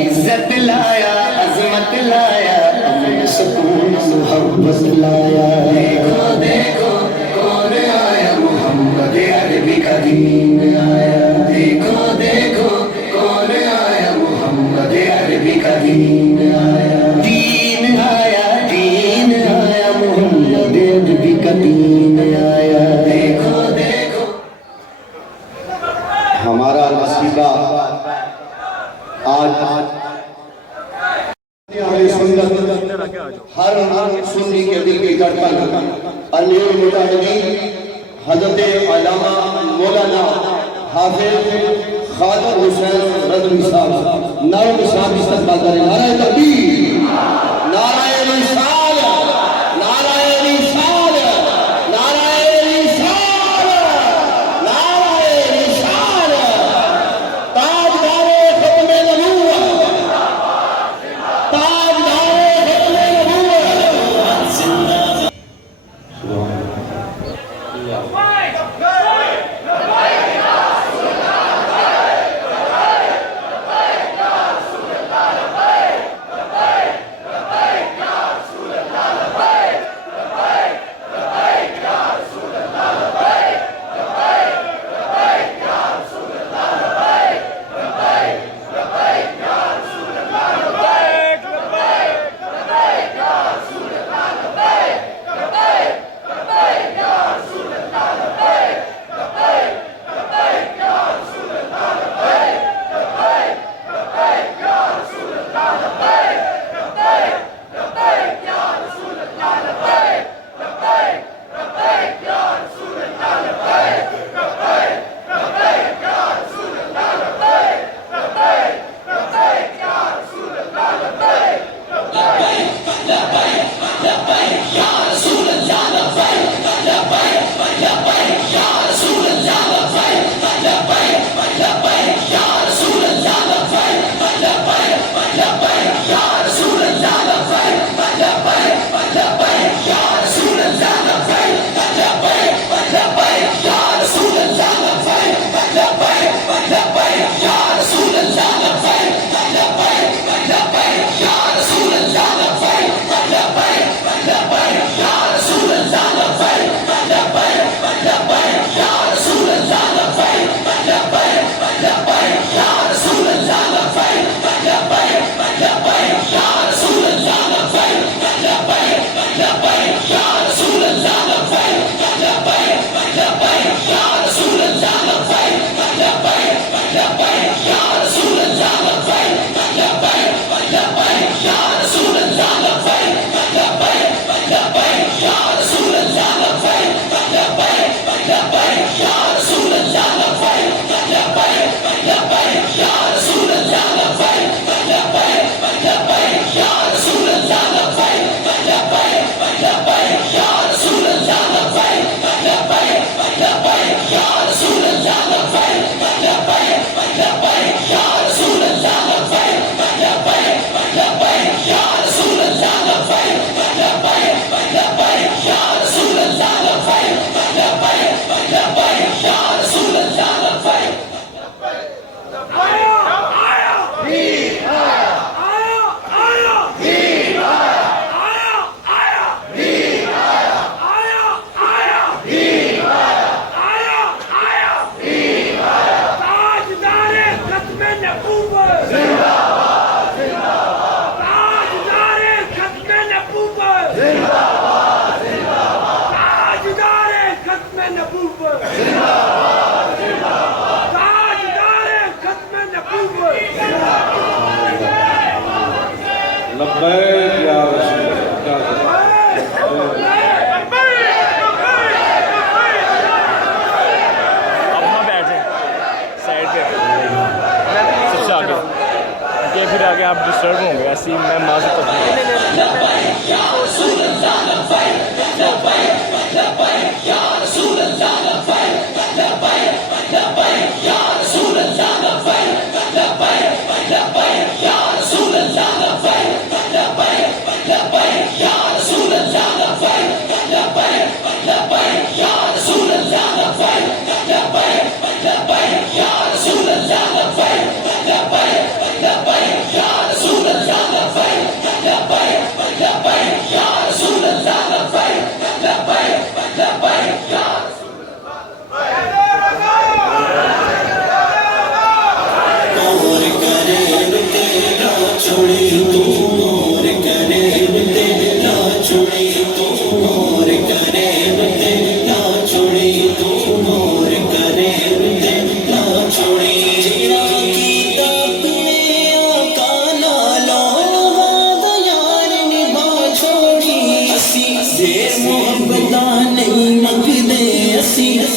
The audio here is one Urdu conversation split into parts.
عزت لایا عظمت لایا امن سکون محبت لایا دیکھو دیکھو کون آیا محمد عربی کا دین آیا دیکھو دیکھو کون آیا محمد عربی کا دین آیا دین آیا محمد عربی کا دین آیا دیکھو دیکھو ہمارا قصیدہ آج ہر سنی کے دل کی دھڑکن امیر المجاہدین حضرت علامہ مولانا حافظ خادر حسین رضوی صاحب نائب صاحب استقبال کریں نعرہ تکبیر نعرہ رسالت نعرہ رسالت نعرہ رسالت نعرہ رسالت تاجدار ختم نبوت تاجدار ختم نبوت زندہ لبیک یا رسول اپنا بیٹھ جائیں سائڈ پہ سب سے آگے یہ پھر آگے آپ ڈسٹرب ہوں گے، ایسی میں معذرت کرتا ہوں.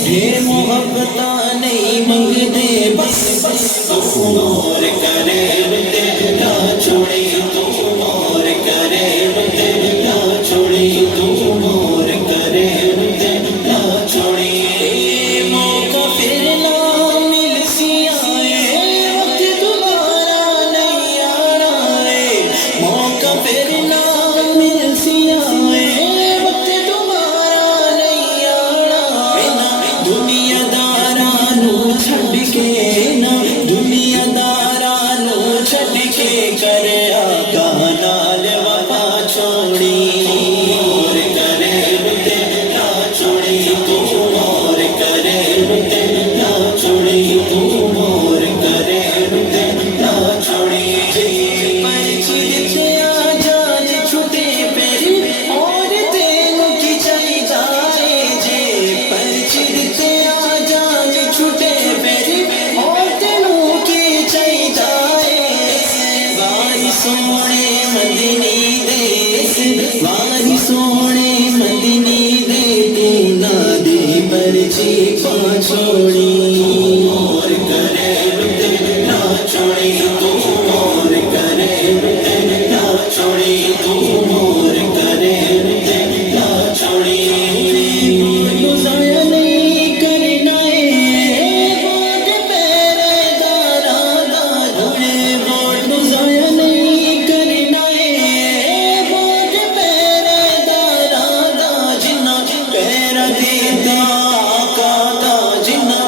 ڈھیر محبت نہیں منگتے، بس تو اور کرے نہ چھوڑی، تو اور کرے نہ چھوڑی، تو اور کرے نہ چھوڑی. موقع پھر نہ مل سی آئے، وقت دوبارہ نہیں آنا ہے. موقع پھر نہ مل سی آئے، وقت دوبارہ نہیں آنا. دنیا دارانو چھڈ کے نا، دنیا دارانو چھڈ کے کرے آقا نال وفا چھوڑی. اور کرے نہ چھوڑی، تو اور کرے نہ چھوڑی، تو اور کرے نہ چھوڑی. پرچی آ جان چھوٹے پیری اور تینوں کی چلی جائے جے. پرچی آ جان چھوٹے پیری اور تینوں کی چلی جائے. باری سونے مدنی دے، باری سونے مدنی دے، تو نہ دے پرچی پا چھوڑی. اور کرے نہ چھوڑی، تو اور کرے نہ چھوڑی، تو اور کرے نہ چھوڑی. ضائع نہیں کرنا ہے ووٹ پہرے داراں دا، جڑے ووٹ ضائع نہیں کرنا ہے ووٹ پہرے داراں دا. جنہ پہرا دیتا آقا دا، جنہ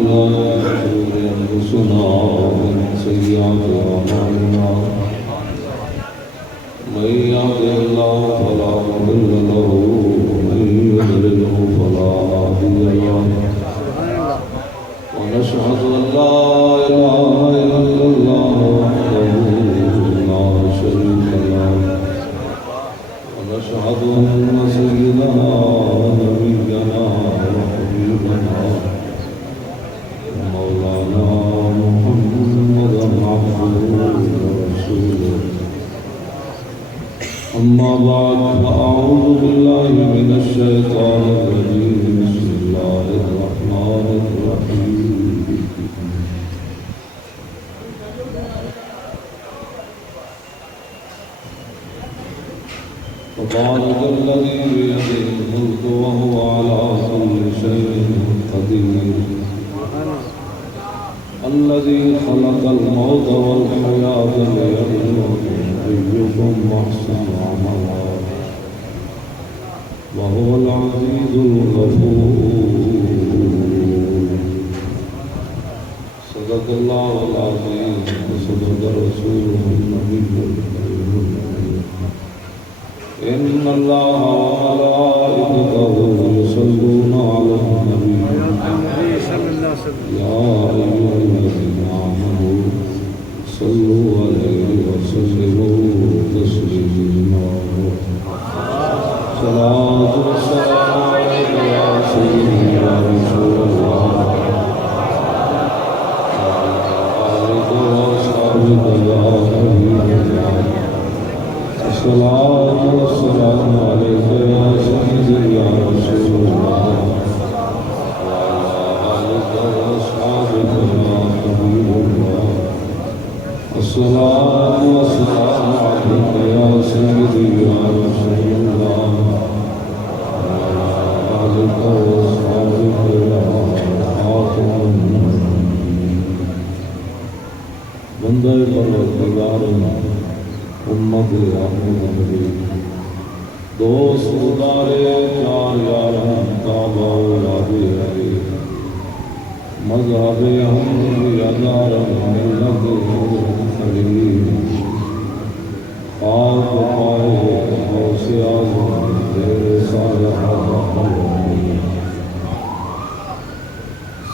بالله من شرور أنفسنا ومن سيئات أعمالنا من يهده الله فلا مضل له ومن يضلله فلا هادي له ونشهد أن لا إله إلا الله وحده لا شريك له ونشهد أن سيدنا ونبينا وحبيبنا مولانا محمدا عبده ورسوله أما بعد فأعوذ بالله من الشيطان الرجيم بسم الله الرحمن الرحيم تبارك الذي بيده الملك وهو على كل شيء قدير الذي خلق الموت والحياة ليبلوكم أيكم أحسن عملا وهو العزيز الغفور صدق الله العظيم وصدق رسوله النبي الكريم إن الله وملائكته يصلون على النبي يا أيها الذين آمنوا صلوا عليه وسلموا تسليما صلاة والسلام عليك يا سيدي يا رسول الله آلك وأصحابك يا حبيب الله الصلاة والسلام عليك يا سيدي يا رسول الله وعلى آلك وأصحابك يا حبيب الله الصلاة والسلام عليك يا سيدي يا رسول الله وعلى آلك وأصحابك يا خاتم النبيين بندہ پروردگار امت احمد نبی دوست دارے چار یاران کعبہ اولاد علی مذہب ہم یادار ملت خلیل آق پائے غوث اعظم دیر صالح قلبی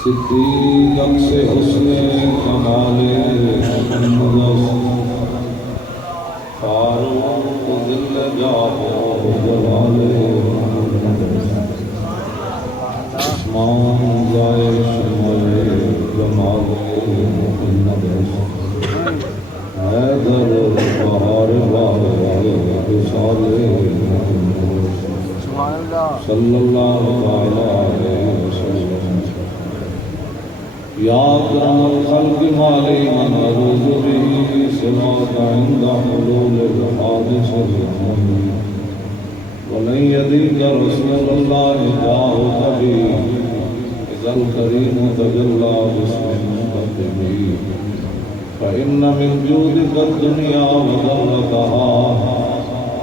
صدیق اکس حسن کمال محمد فاروق ذل جاه جلال عثمان زائر شمال جمال محمد حیدر بہار بار وصال صلی اللہ علیہ وسلم یا اکرم الخلق مالی من اعوذ به سماك عند حلول الحادث الزمني ولن يديك رسول الله جاءك به إذا الكريم تجلى باسم منتقمه فإن من جودك الدنيا وضرتها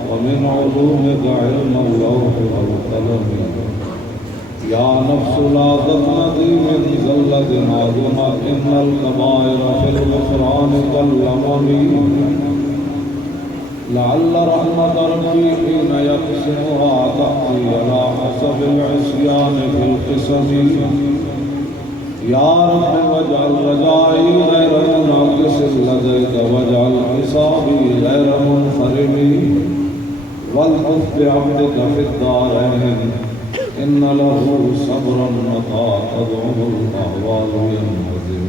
ومن علومك علم اللوح والقلم يا نفس لا تقنطي من زلة عظمت إن الكبائر في الغفران كالأمم لعل رحمة ربي حين يقسمها تأتي على حسب العصيان في القسم يا رب واجعل رجائي غير مناقص لديك واجعل حسابي غير منخرم والطف بعبدك في الدارين إن له صبرا متى تدعو الأهوال ينهزم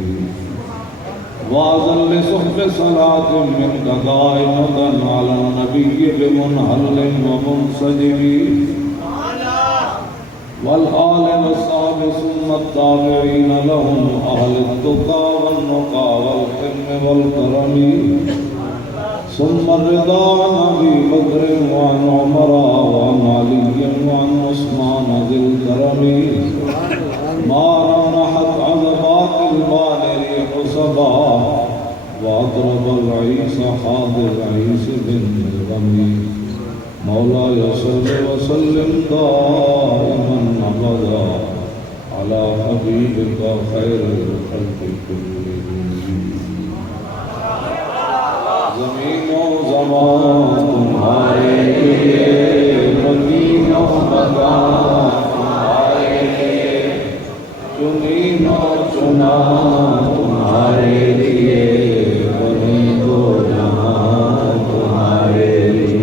وأذن لصحب صلاة منك دائمة على النبي بمنهل ومنسجم والآل والصحب ثم التابعين لهم أهل التقى والنقى والحلم والكرم ثم الرضا عن أبي بكر وعن عمر وعن علي وعن عثمان ذي الكرم ما رنحت عذبات البانر حسبا وأضرب العيس حاضر عيس بالنظم مولاي صل وسلم دائما أبدا على حبيبك خير الخلق كلهم زمین و زمان تمہارے لیے زمین و مکان تمہارے لیے چنین و چنا تمہارے لیے بنے دو جہاں تمہارے لیے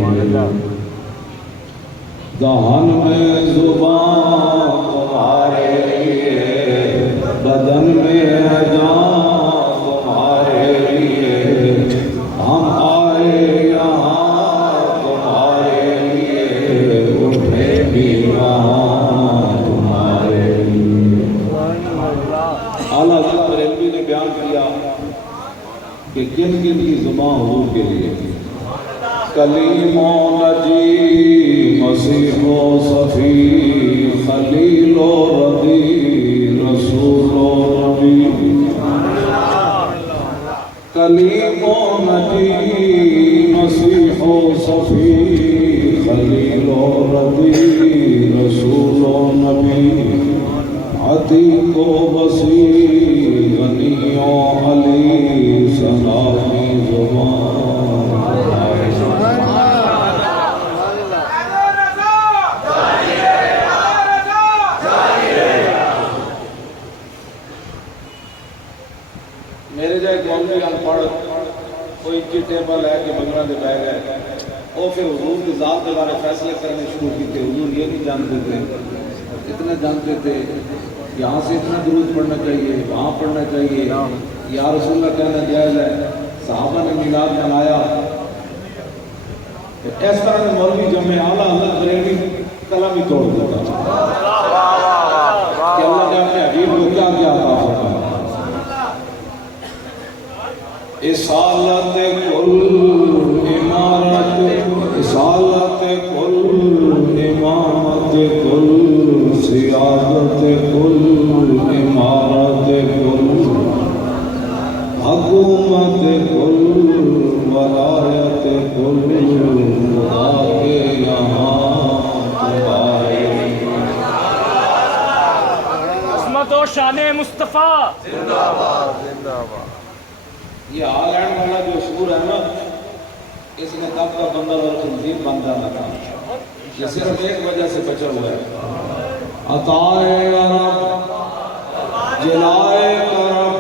دہن میں زبان تمہارے لیے بدن میں جان تمہارے لیے ہم آئے یہاں تمہارے لیے اٹھے بھی وہاں تمہارے لیے اعلیٰ حضرت بریلوی نے بیان کیا کہ کن کن کی زبان حضور کے لیے کلیم و نجی مسیح و صفی خلیل و ربی رسول و نبی کلیم و نجی مسیح و صفی خلیل و ربی رسول و نبی عتیق و وسیع غنی و علی ثنا کی زبان میرے جائے مولوی انپڑھ کوئی ٹیبل ہے کہ بنگلہ دے بیگ ہے وہ پھر حضور کی ذات کے بارے فیصلے کرنے شروع کی تھے حضور یہ نہیں جانتے تھے اتنا جانتے تھے یہاں سے اتنا درود پڑھنا چاہیے وہاں پڑھنا چاہیے یا رسول اللہ کہنا جائز ہے صحابہ نے میلاد منایا اس طرح کے مولوی جمع اعلیٰ حضرت بریلوی قلم ہی توڑ دیتا کہ اللہ نے اپنے حبیب کو کیا کیا عطا فرمایا اصالت کل امارت اصالت کل امامت کل سیادت کل امارت کل حکومت کل ولایت کل خدا کے یہاں تمہارے عظمت و شان مصطفیٰ زندہ باد زندہ باد یہ آل اینڈ والا جو سور ہے نا اس نے کب کا بندہ اور خنزیر بن جانا تھا یہ صرف ایک وجہ سے بچا ہوا ہے عطائے عرب جلائے کرم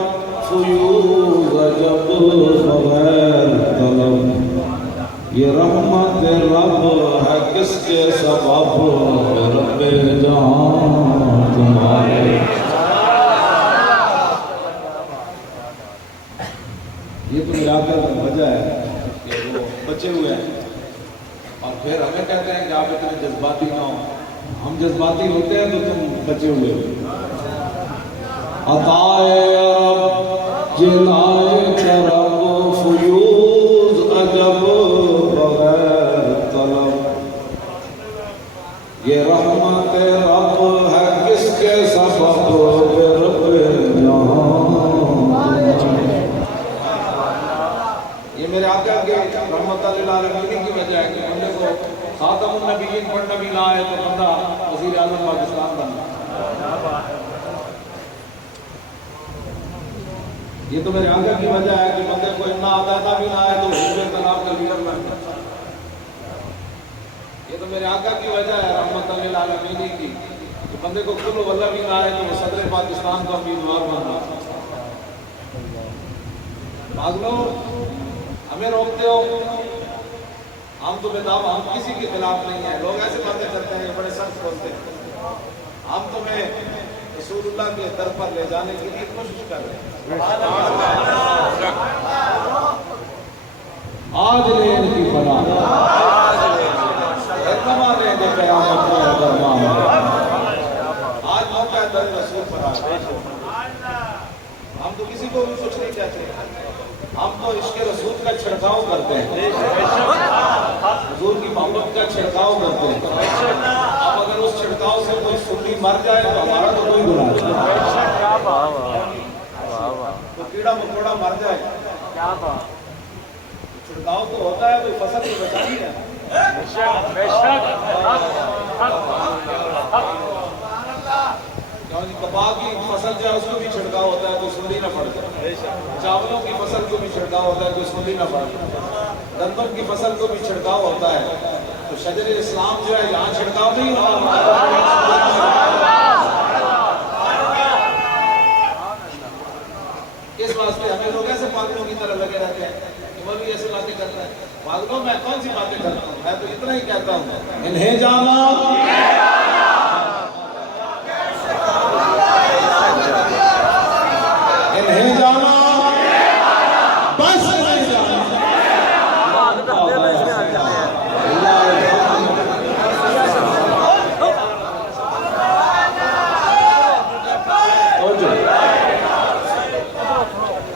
فیوز جب بغیر طلب یہ رحمت رب ہے کس کے سبب رب جہاں تمہارے یہ تو میرا کر وجہ ہے کہ وہ بچے ہوئے ہیں اور پھر ہمیں کہتے ہیں کہ آپ اتنے جذباتی نہ ہو ہم جذباتی ہوتے ہیں تو تم بچے ہوئے ہو عطائے عرب جلائے کرم فیوز عجب بغیر طلب یہ رحمت رب ہے کس کے سبب رب جہاں میرے آقا کے رحمت للعالمین کی وجہ ہے کہ بندے کو خاتم النبیین پڑھنا بھی نہ آئے تو بندہ وزیر اعظم پاکستان بننا یہ تو میرے آقا کی وجہ ہے کہ بندے کو اتنا عقیدہ بھی نہ آئے تو حزب انقلاب کا لیڈر بننا یہ تو میرے آقا کی وجہ ہے رحمت للعالمین کی کہ بندے کو کل واللہ بھی نہ آئے تو وہ صدر پاکستان کا امیدوار بننا پاگلو ہمیں روکتے ہو ہم تو بتاؤ ہم کسی کے خلاف نہیں ہیں لوگ ایسے باتیں کرتے ہیں بڑے سخت بولتے ہیں ہم تمہیں رسول اللہ کے در پر لے جانے کے لیے کوشش کر رہے ہیں آج لے ان کی پناہ آج موقع ہے در رسول پر ہم تو کسی کو بھی کچھ نہیں کہتے ہم تو عشق رسول کا چھڑکاؤ کرتے ہیں حضور کی محبت کا چھڑکاؤ کرتے ہیں اب اگر اس چھڑکاؤ سے کوئی سنی مر جائے تو ہمارا تو کوئی گناہ نہیں تو کیڑا مکوڑا مر جائے چھڑکاؤ تو ہوتا ہے کوئی فصل تو بچانی ہے کپاہ کی فصل جو ہے اس کو بھی چھڑکاؤ ہوتا ہے تو سندھی نہ پڑ جائے، چاولوں کی فصل کو بھی چھڑکاؤ ہوتا ہے تو سندھی نہ پڑ جائے، گندم کی فصل کو بھی چھڑکاؤ ہوتا ہے تو شجر اسلام جو ہے یہاں چھڑکاؤ نہیں ہوتا۔ اس واسطے ہمیں لوگ ایسے پاگلوں کی طرح لگے رہتے ہیں کہ وہ بھی ایسے باتیں کرتا ہے۔ پاگلوں میں کون سی باتیں کرتا ہوں، میں تو اتنا ہی کہتا ہوں انہیں جانا انہیں جانا بس انہیں جانا۔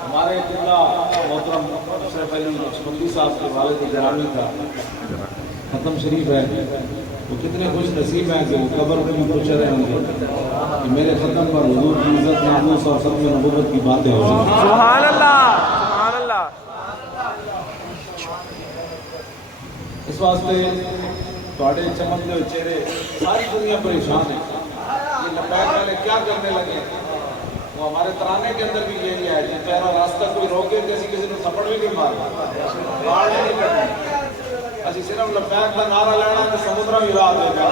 ہمارے قبلہ محترم اشرف علی نقشبندی صاحب کے والد گرامی تھا، ختم شریف ہے، وہ کتنے خوش نصیب ہیں کہ وہ قبر میں بھی خوش رہے ہوں گے کہ میرے ختم پر حضور کی عزت ناموس اور ختم نبوت کی باتیں ہو جائیں۔ سبحان اللہ، سبحان اللہ۔ اس واسطے تھوڑے چمکتے ہوئے چہرے، ساری دنیا پریشان ہے، یہ لبیک والے کیا کرنے لگے؟ وہ ہمارے ترانے کے اندر بھی یہی ہے کہ پہلا راستہ کوئی روکے کسی نے تھپڑ بھی نہیں مارا، باڑ نہیں کرنی، اسی صرف لبیک کا نعرہ لینا تو سمندر بھی راہ دے گا۔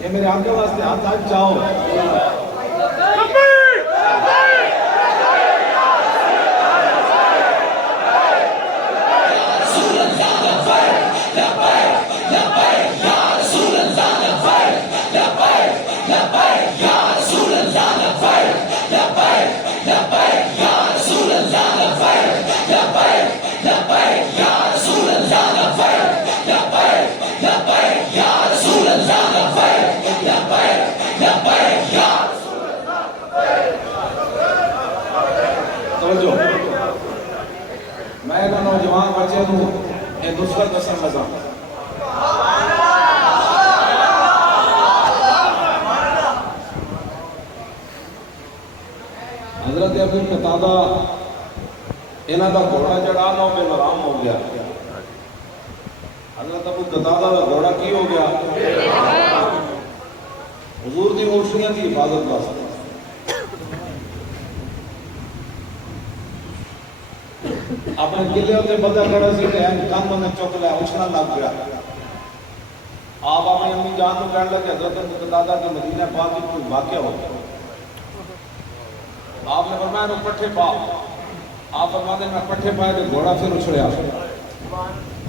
یہ میرے آپ کے واسطے ہاتھ آج چاہو۔ میں نوجوان بچے ہوں یہ نسخہ قسم لگا، حضرت ابو قتادہ انہاں دا گھوڑا جڑا نو بے مرام ہو گیا۔ حضرت ابو قتادہ دا گھوڑا کی ہو گیا؟ حضور دی موشیاں دی حفاظت واسطے۔ اپنے قلعے ہوتے بدہ کڑا سی ٹائم کام میں چک لیا، اچھنا لگ گیا۔ آپ اپنی امی جان کو کہنے لگے حضرت ابو قتادہ کے مدینہ پاک کی کوئی واقعہ ہو گیا۔ آپ نے فرمایا نو پٹھے پا، آپ فرماتے ہیں میں پٹھے پائے تو گھوڑا پھر اچھڑیا۔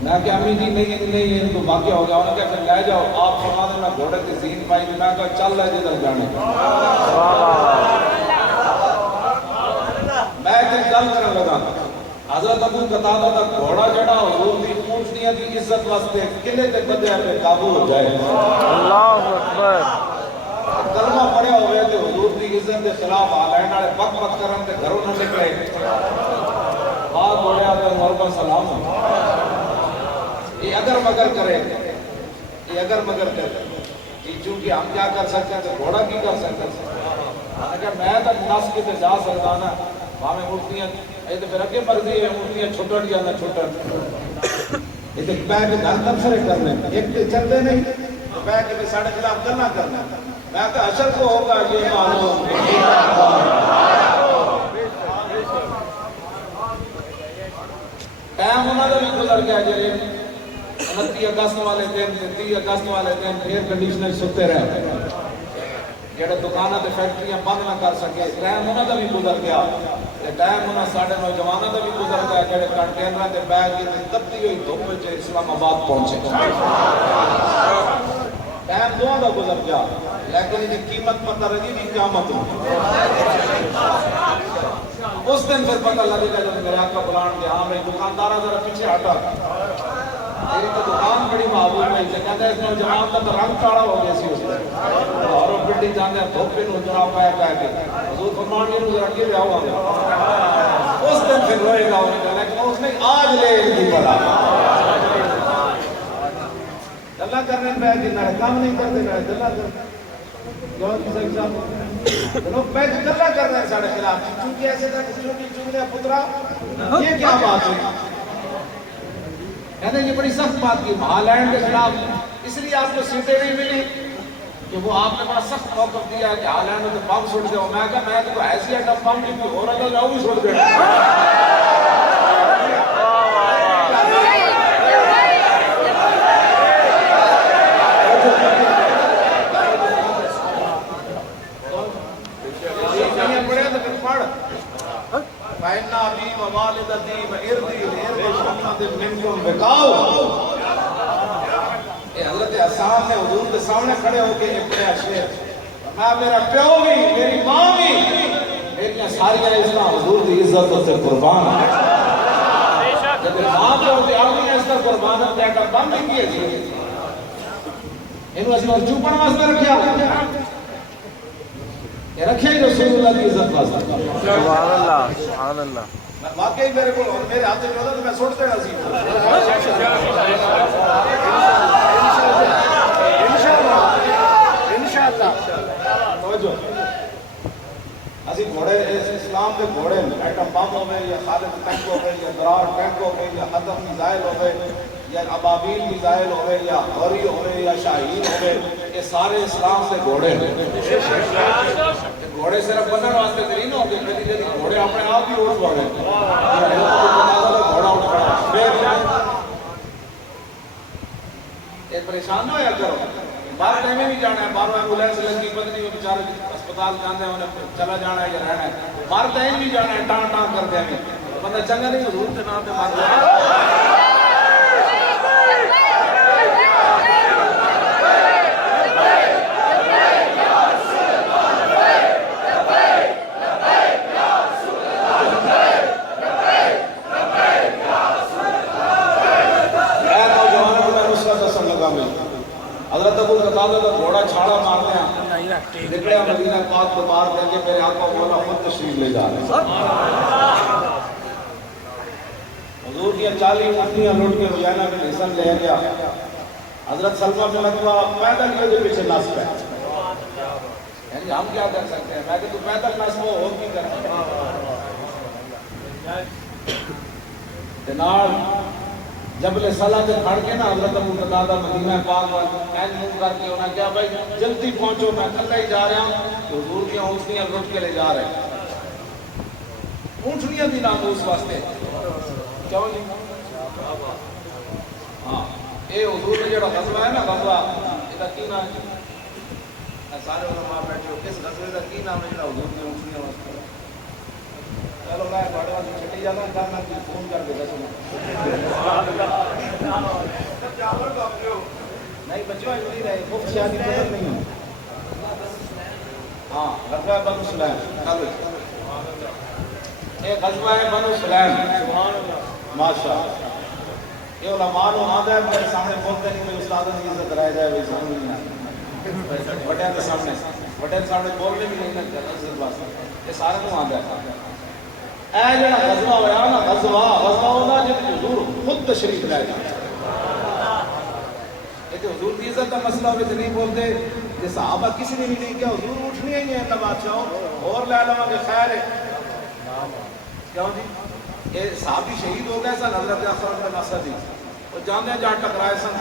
میں کہ امی جی نہیں ان کو واقعہ ہو گیا، انہوں نے کہا پھر لے جاؤ۔ آپ فرماتے ہیں میں گھوڑے کی زین پائی، میں کہا چل رہا جدھر جانے کا۔ میں ایک گل کرنے لگا، حضرت ابو قتادہ دا گھوڑا جڑا حضور دی اونٹنیاں دی عزت واسطے قلعے تے بدے پہ قابو ہو جائے۔ اللہ اکبر۔ کلمہ پڑھیا ہوئے تے حضور دی عزت دے خلاف آلائن والے بک بک کرن تے گھروں نہ نکلے۔ بات بولیا تو مربع سلام ہو۔ یہ اگر مگر کرے، یہ اگر مگر کرے، یہ چونکہ ہم کیا کر سکتے ہیں تو گھوڑا کی کر سکتے ہیں؟ اگر میں تک نس کے تے جا سکتا نا، وہاں میں اونٹنیاں یہ تو پھر اگے مرضی ہے اونٹنیاں چھٹڑ یا نہ چھٹڑ۔ یہ تو بیٹھ کے گھر تبصرے کرنے، ایک تو چلتے نہیں، بیٹھ کے ساڑھے خلاف گلنا کرنا۔ میں تو اشر کو ہوگا یہ معلوم۔ ٹائم انہوں نے بھی گزر گیا جی 29 اگست والے دن 30 اگست والے دن ایئر کنڈیشنر ستے رہے، جڑے دکانوں تے فیکٹریاں بند نہ کر سکے۔ ٹائم انہوں نے بھی گزر گیا، ٹائم انہوں ساڑھے نوجوانوں نے بھی گزر گیا جڑے کنٹینر تے بیگ کی تپتی ہوئی دھوپ وچ اسلام آباد پہنچے۔ ٹائم دونوں کا گزر گیا۔ لیکن یہ قیمت پتہ لگی بھی قیامت میں اس دن پھر پتہ لگے گا جب میرے آقا بلان کے ہاں میں دکاندارہ ذرا پیچھے ہٹا میری تو دکان بڑی معبول میں سے کہتا ہے اس میں جناب کا تو رنگ کاڑا ہو گیا سی اس میں اور وہ بلڈنگ جانے ہیں دھوپے نو جناب پایا کہہ کے حضور فرمان یہ ذرا کے لے آؤ اس دن پھر روئے گا لیکن اس نے آج لے نہیں پڑا اللہ کرنے پہ کہ کام نہیں کرتے نہ اللہ کرتے لوگ گلا کر رہے ہیں سارے خلاف چونکہ ایسے تھا کہ چھوٹی چونگے پترا یہ کیا بات ہے کہتے ہیں یہ بڑی سخت بات کی ہالینڈ کے خلاف اس لیے آپ کو سیٹیں نہیں ملی کہ وہ آپ نے بڑا سخت موقف دیا ہے کہ ہالینڈ میں تو بم چھوڑ دیا میں کہا میں تو ایسی ایٹم بم نہیں ہو رہا تھا جاؤ بھی چھوڑ دیا فَإِنَّ أَبِي وَوَالِدَتِي وَإِرْضِي لِإِرْضِ مُحَمَّدٍ مِنْكُمْ بِقَاؤُ یہ حضرت حسان نے حضور کے سامنے کھڑے ہو کے یہ پڑھا شعر میں میرا پیو بھی میری ماں بھی میری ساری اسلام حضور کی عزت سے قربان ہے جب ماں پیو کی اپنی عزت قربان ہے بیٹا بند نہیں کیے تھے انہوں نے اور چوپن واسطے رکھیا یہ رکھے ہی رسول اللہ کی عزت واسطے سبحان اللہ سبحان اللہ واقعی میرے کو میرے ہاتھ میں ہوتا تو میں سوٹ دینا سی انشاءاللہ توجہ اسی گھوڑے اسلام کے گھوڑے ایٹم بم ہو گئے یا خالد ٹینک ہو گئے یا درار ٹینک ہو گئے یا حضر میزائل ہو گئے یا ابابیل میزائل ہو گئے یا غوری ہو گئے یا شاہین ہو گئے یہ سارے اسلام سے گھوڑے ہیں گھوڑے صرف بننے واسطے نہیں ہو گئے کدی کدی گھوڑے اپنے آپ ہی اٹھ پڑ گئے گھوڑا اٹھ پڑا یہ پریشان نہ ہویا کرو باہر ٹائم میں بھی جانا ہے باہر ایمبولینس لگی بدنی میں بیچارے اسپتال جانے ہیں انہیں چلا جانا ہے یا رہنا ہے باہر ٹائم بھی جانا ہے ٹان ٹان کر دیں گے بندہ چنگا نہیں حضور کے نام پہ مار دیا حضرت ابو قتادہ کا گھوڑا چھاڑا مارتے ہیں نکلے مدینہ پاک کو بار دیں گے میرے آقا مولا خود تشریف لے جا رہے ہیں حضور کی 40 اٹھنیاں لوٹ کے روزانہ میں حصن لے گیا حضرت سلمہ بن اکوع پیدل یہ جو پیچھے نصب ہے یعنی ہم کیا کر سکتے ہیں میں کہ تو پیدل نصب ہو اور کی کر دینار جبل صلاح کے کھڑ کے نا حضرت ابو قتادہ مدینہ پاک این منہ کر کے انہاں کیا بھائی جلدی پہنچو میں کلہ ہی جا رہا ہوں کہ حضور کی اونٹنیاں لٹ کے لے جا رہے ہیں اونٹنیاں دی ناموس واسطے کیا ہو جی ہاں اے حضور نے جڑا غزوہ ہے نا غزوہ یہ کی نام ہے سارے علماء بیٹھے ہو کس غزوے کا کی نام ہے جڑا حضور کی اونٹنیاں واسطے چلو میں بڑے والی چھٹی جانا کرنا کہ فون کر کے دسو نہیں بچوں نہیں رہے مفت شادی قدر نہیں ہے ہاں غزوہ بنو سلیم یہ غزوہ ہے بنو سلیم ماشاء یہ علماء نو آدھا ہے میرے سامنے بولتے نہیں میرے استادوں کی عزت رہ جائے وہی سامنے نہیں آتا بٹے کے سامنے بولنے بھی نہیں کرنا صرف بات یہ سارے نو آدھا ہے اے جڑا غزوہ ہویا نا غزوہ ہونا جب حضور خود تشریف لے جائے یہ تو حضور کی عزت کا مسئلہ ہوئے تو نہیں بولتے کہ صحابہ کسی نے بھی نہیں کیا حضور اٹھنی ہی ہے اللہ بادشاہوں اور لے لوا کہ خیر ہے کیوں جی یہ صحابی شہید ہو گئے سن حضرت اخرم بن اسد وہ جانے جہاں ٹکرائے سن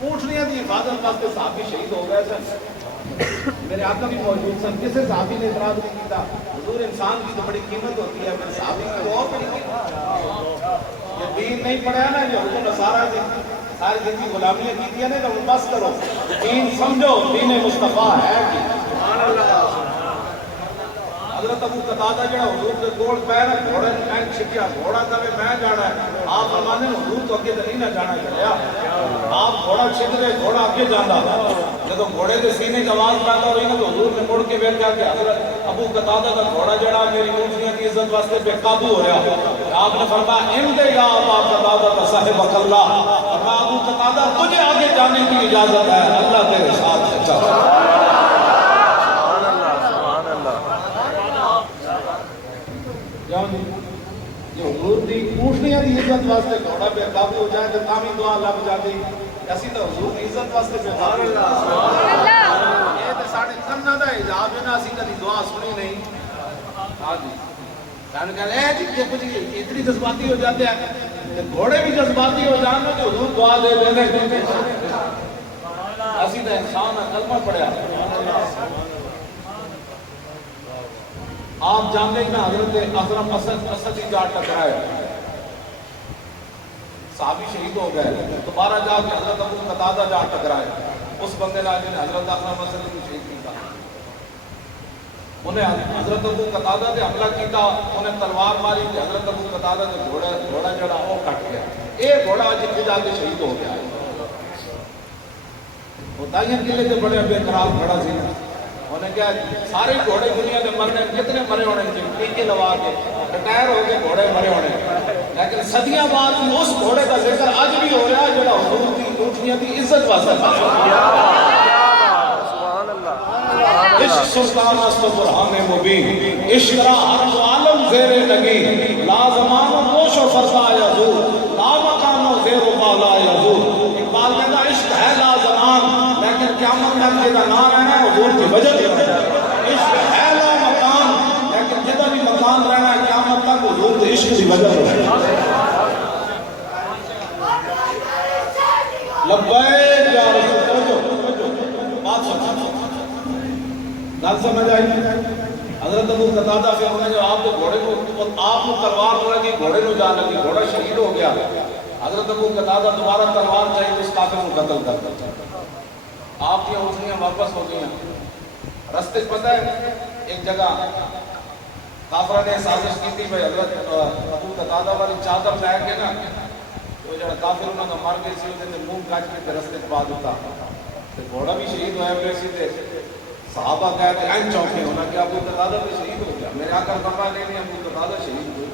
اونٹنیاں دی حفاظت واسطے صحابی شہید ہو گئے سن میرے آقا بھی موجود سن کسی صحابی نے اعتراض نہیں کیتا حضور انسان کی تو بڑی قیمت ہوتی ہے میرے صحابی کی تو اور بڑی قیمت یہ دین نہیں پڑھا نا جو حضور نصارہ کی ساری زندگی غلامیاں کی دیا نہیں تو بس کرو دین سمجھو دین مصطفیٰ ہے حضرت ابو قتادہ جڑا حضور کے گول پیر ہے گھوڑے نے ٹینک چھکیا گھوڑا کبھی میں جانا ہے آپ فرمانے حضور تو اگے نہیں نہ جانا چلیا آپ گھوڑا چھک گئے گھوڑا اگے جانا جب جب گھوڑے کے سینے کی آواز پیدا ہوئی نا تو حضور نے مڑ کے بیٹھ کہ حضرت ابو قتادہ کا گھوڑا جڑا میری اونٹنیاں کی عزت واسطے بے قابو ہو رہا. آپ نے فرمایا امدے یا ابا قتادہ کا صاحب اللہ، فرمایا ابو قتادہ تجھے آگے جانے کی اجازت ہے، اللہ تیرے ساتھ ہے. سبحان اللہ سبحان اللہ. کیوں نہیں؟ یہ حضور دی اونٹنیاں کی عزت واسطے گھوڑا بے قابو ہو جائے تو تامی دعا لگ جاتی. اسی تو حضور کی عزت واسطے بے قابو. یہ تو ساڑھے کنہ دا حجاب ہے نا، اسی کدی دعا سنی نہیں. ہاں جی میں کہا اے جی دیکھو جی اتنی جذباتی ہو جاتے ہیں، گھوڑے بھی جذباتی ہو جانا تو حضور دعا دے دیں. اسی تو انسان کلمہ پڑھیا. آپ جانتے ہیں نا حضرت اکرم اسد ہی جا ٹکرائے، صحابی شہید ہو گئے، دوبارہ جا کے حضرت ابو قتادہ جا ٹکرائے. اس بندے نے حضرت اکرم اسد کو شہید کیا. انہیں حضرت ابو قتادہ نے حملہ کیتا، انہیں تلوار ماری کہ حضرت ابو قتادہ نے گھوڑا جڑا وہ کٹ گیا. ایک گھوڑا جتنے جا کے شہید ہو گیا. بتائیے قلعے کے بڑے بے قرار کھڑا سی. انہیں کیا سارے گھوڑے دنیا کے مرنے کتنے مرے ہونے ٹیکے لوا کے ریٹائر ہو کے گھوڑے مرے ہونے، لیکن صدیاں بعد اس گھوڑے کا ذکر آج بھی ہو رہا ہے جڑا حضور کی اونٹنیاں کی عزت واسطے. عشق سلطان است برہان مبین، عشق را ہر عالم زیر لگی، لا زمان و نوش و فردا یزور، لا مکان و زیر و بالا یزور. اقبال کہتا عشق ہے لا زمان، لیکن قیامت تک جدا نام ہے نا حضور کی وجہ سے. عشق ہے لا مکان، لیکن جدا بھی مکان رہنا ہے قیامت تک حضور کے عشق کی وجہ سے. لبیک یا رسول اللہ. بات سمجھ گل سمجھ آئی. حضرت ابو قتادہ پھر انہیں جو آپ کے گھوڑے کو آپ کو تلوار لگی، گھوڑے کو جان لگی، گھوڑا شہید ہو گیا. حضرت ابو قتادہ دوبارہ تلوار چاہیے اس کافر کو قتل کر دیا. آپ کی اونٹنیاں واپس ہو گئی ہیں. رستے پتہ ہے ایک جگہ کافرہ نے سازش کی تھی بھائی حضرت ابو قتادہ والی چادر لے کے نا وہ جڑا کافر انہوں نے مر گئی سی انہوں نے منہ کاٹ کے رستے پہ بعد ہوتا گھوڑا بھی شہید ہویا پھر سی تھے. صحابہ کہتے ہیں این چوکے ہونا کہ ابو قتادہ بھی شہید ہو گیا. میرے آقا کپڑا لے لیا ابو قتادہ شہید ہو گیا.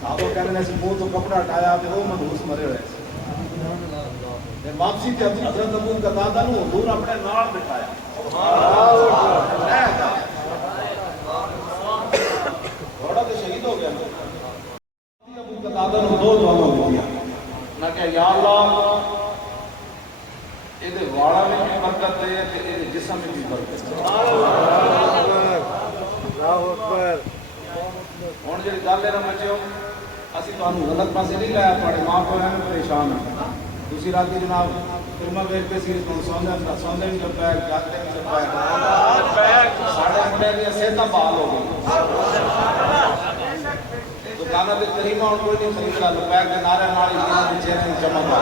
صحابہ کہنے سے منہ تو کپڑا ہٹایا پھر وہ مدھوس مرے ہوئے. واپسی تھے حضرت ابو قتادہ نے حضور اپنے نال بٹھایا. گھوڑا تو شہید ہو گیا. ابو قتادہ نے دو دعاؤں کو دیا نہ کہ یا اللہ یہ واڑا میں بھی برکت دے کہ یہ جسم میں بھی برکت دے. ہوں جی گل ہے نا بچوں اسی تمہیں غلط پاسے نہیں لایا. تھوڑے ماں پیو ہیں پریشان ہیں. دوسری رات کی جناب فلما ویکتے سی سوندے بھی لگتا ہے جاگتے بھی لگتا ہے. ساڑھے منڈے کی صحت بحال ہو گئی. دکانوں کے کریمہ اور کوئی نہیں خرید رہا. دوپہر کے نعرے نال چہرے میں چمک آ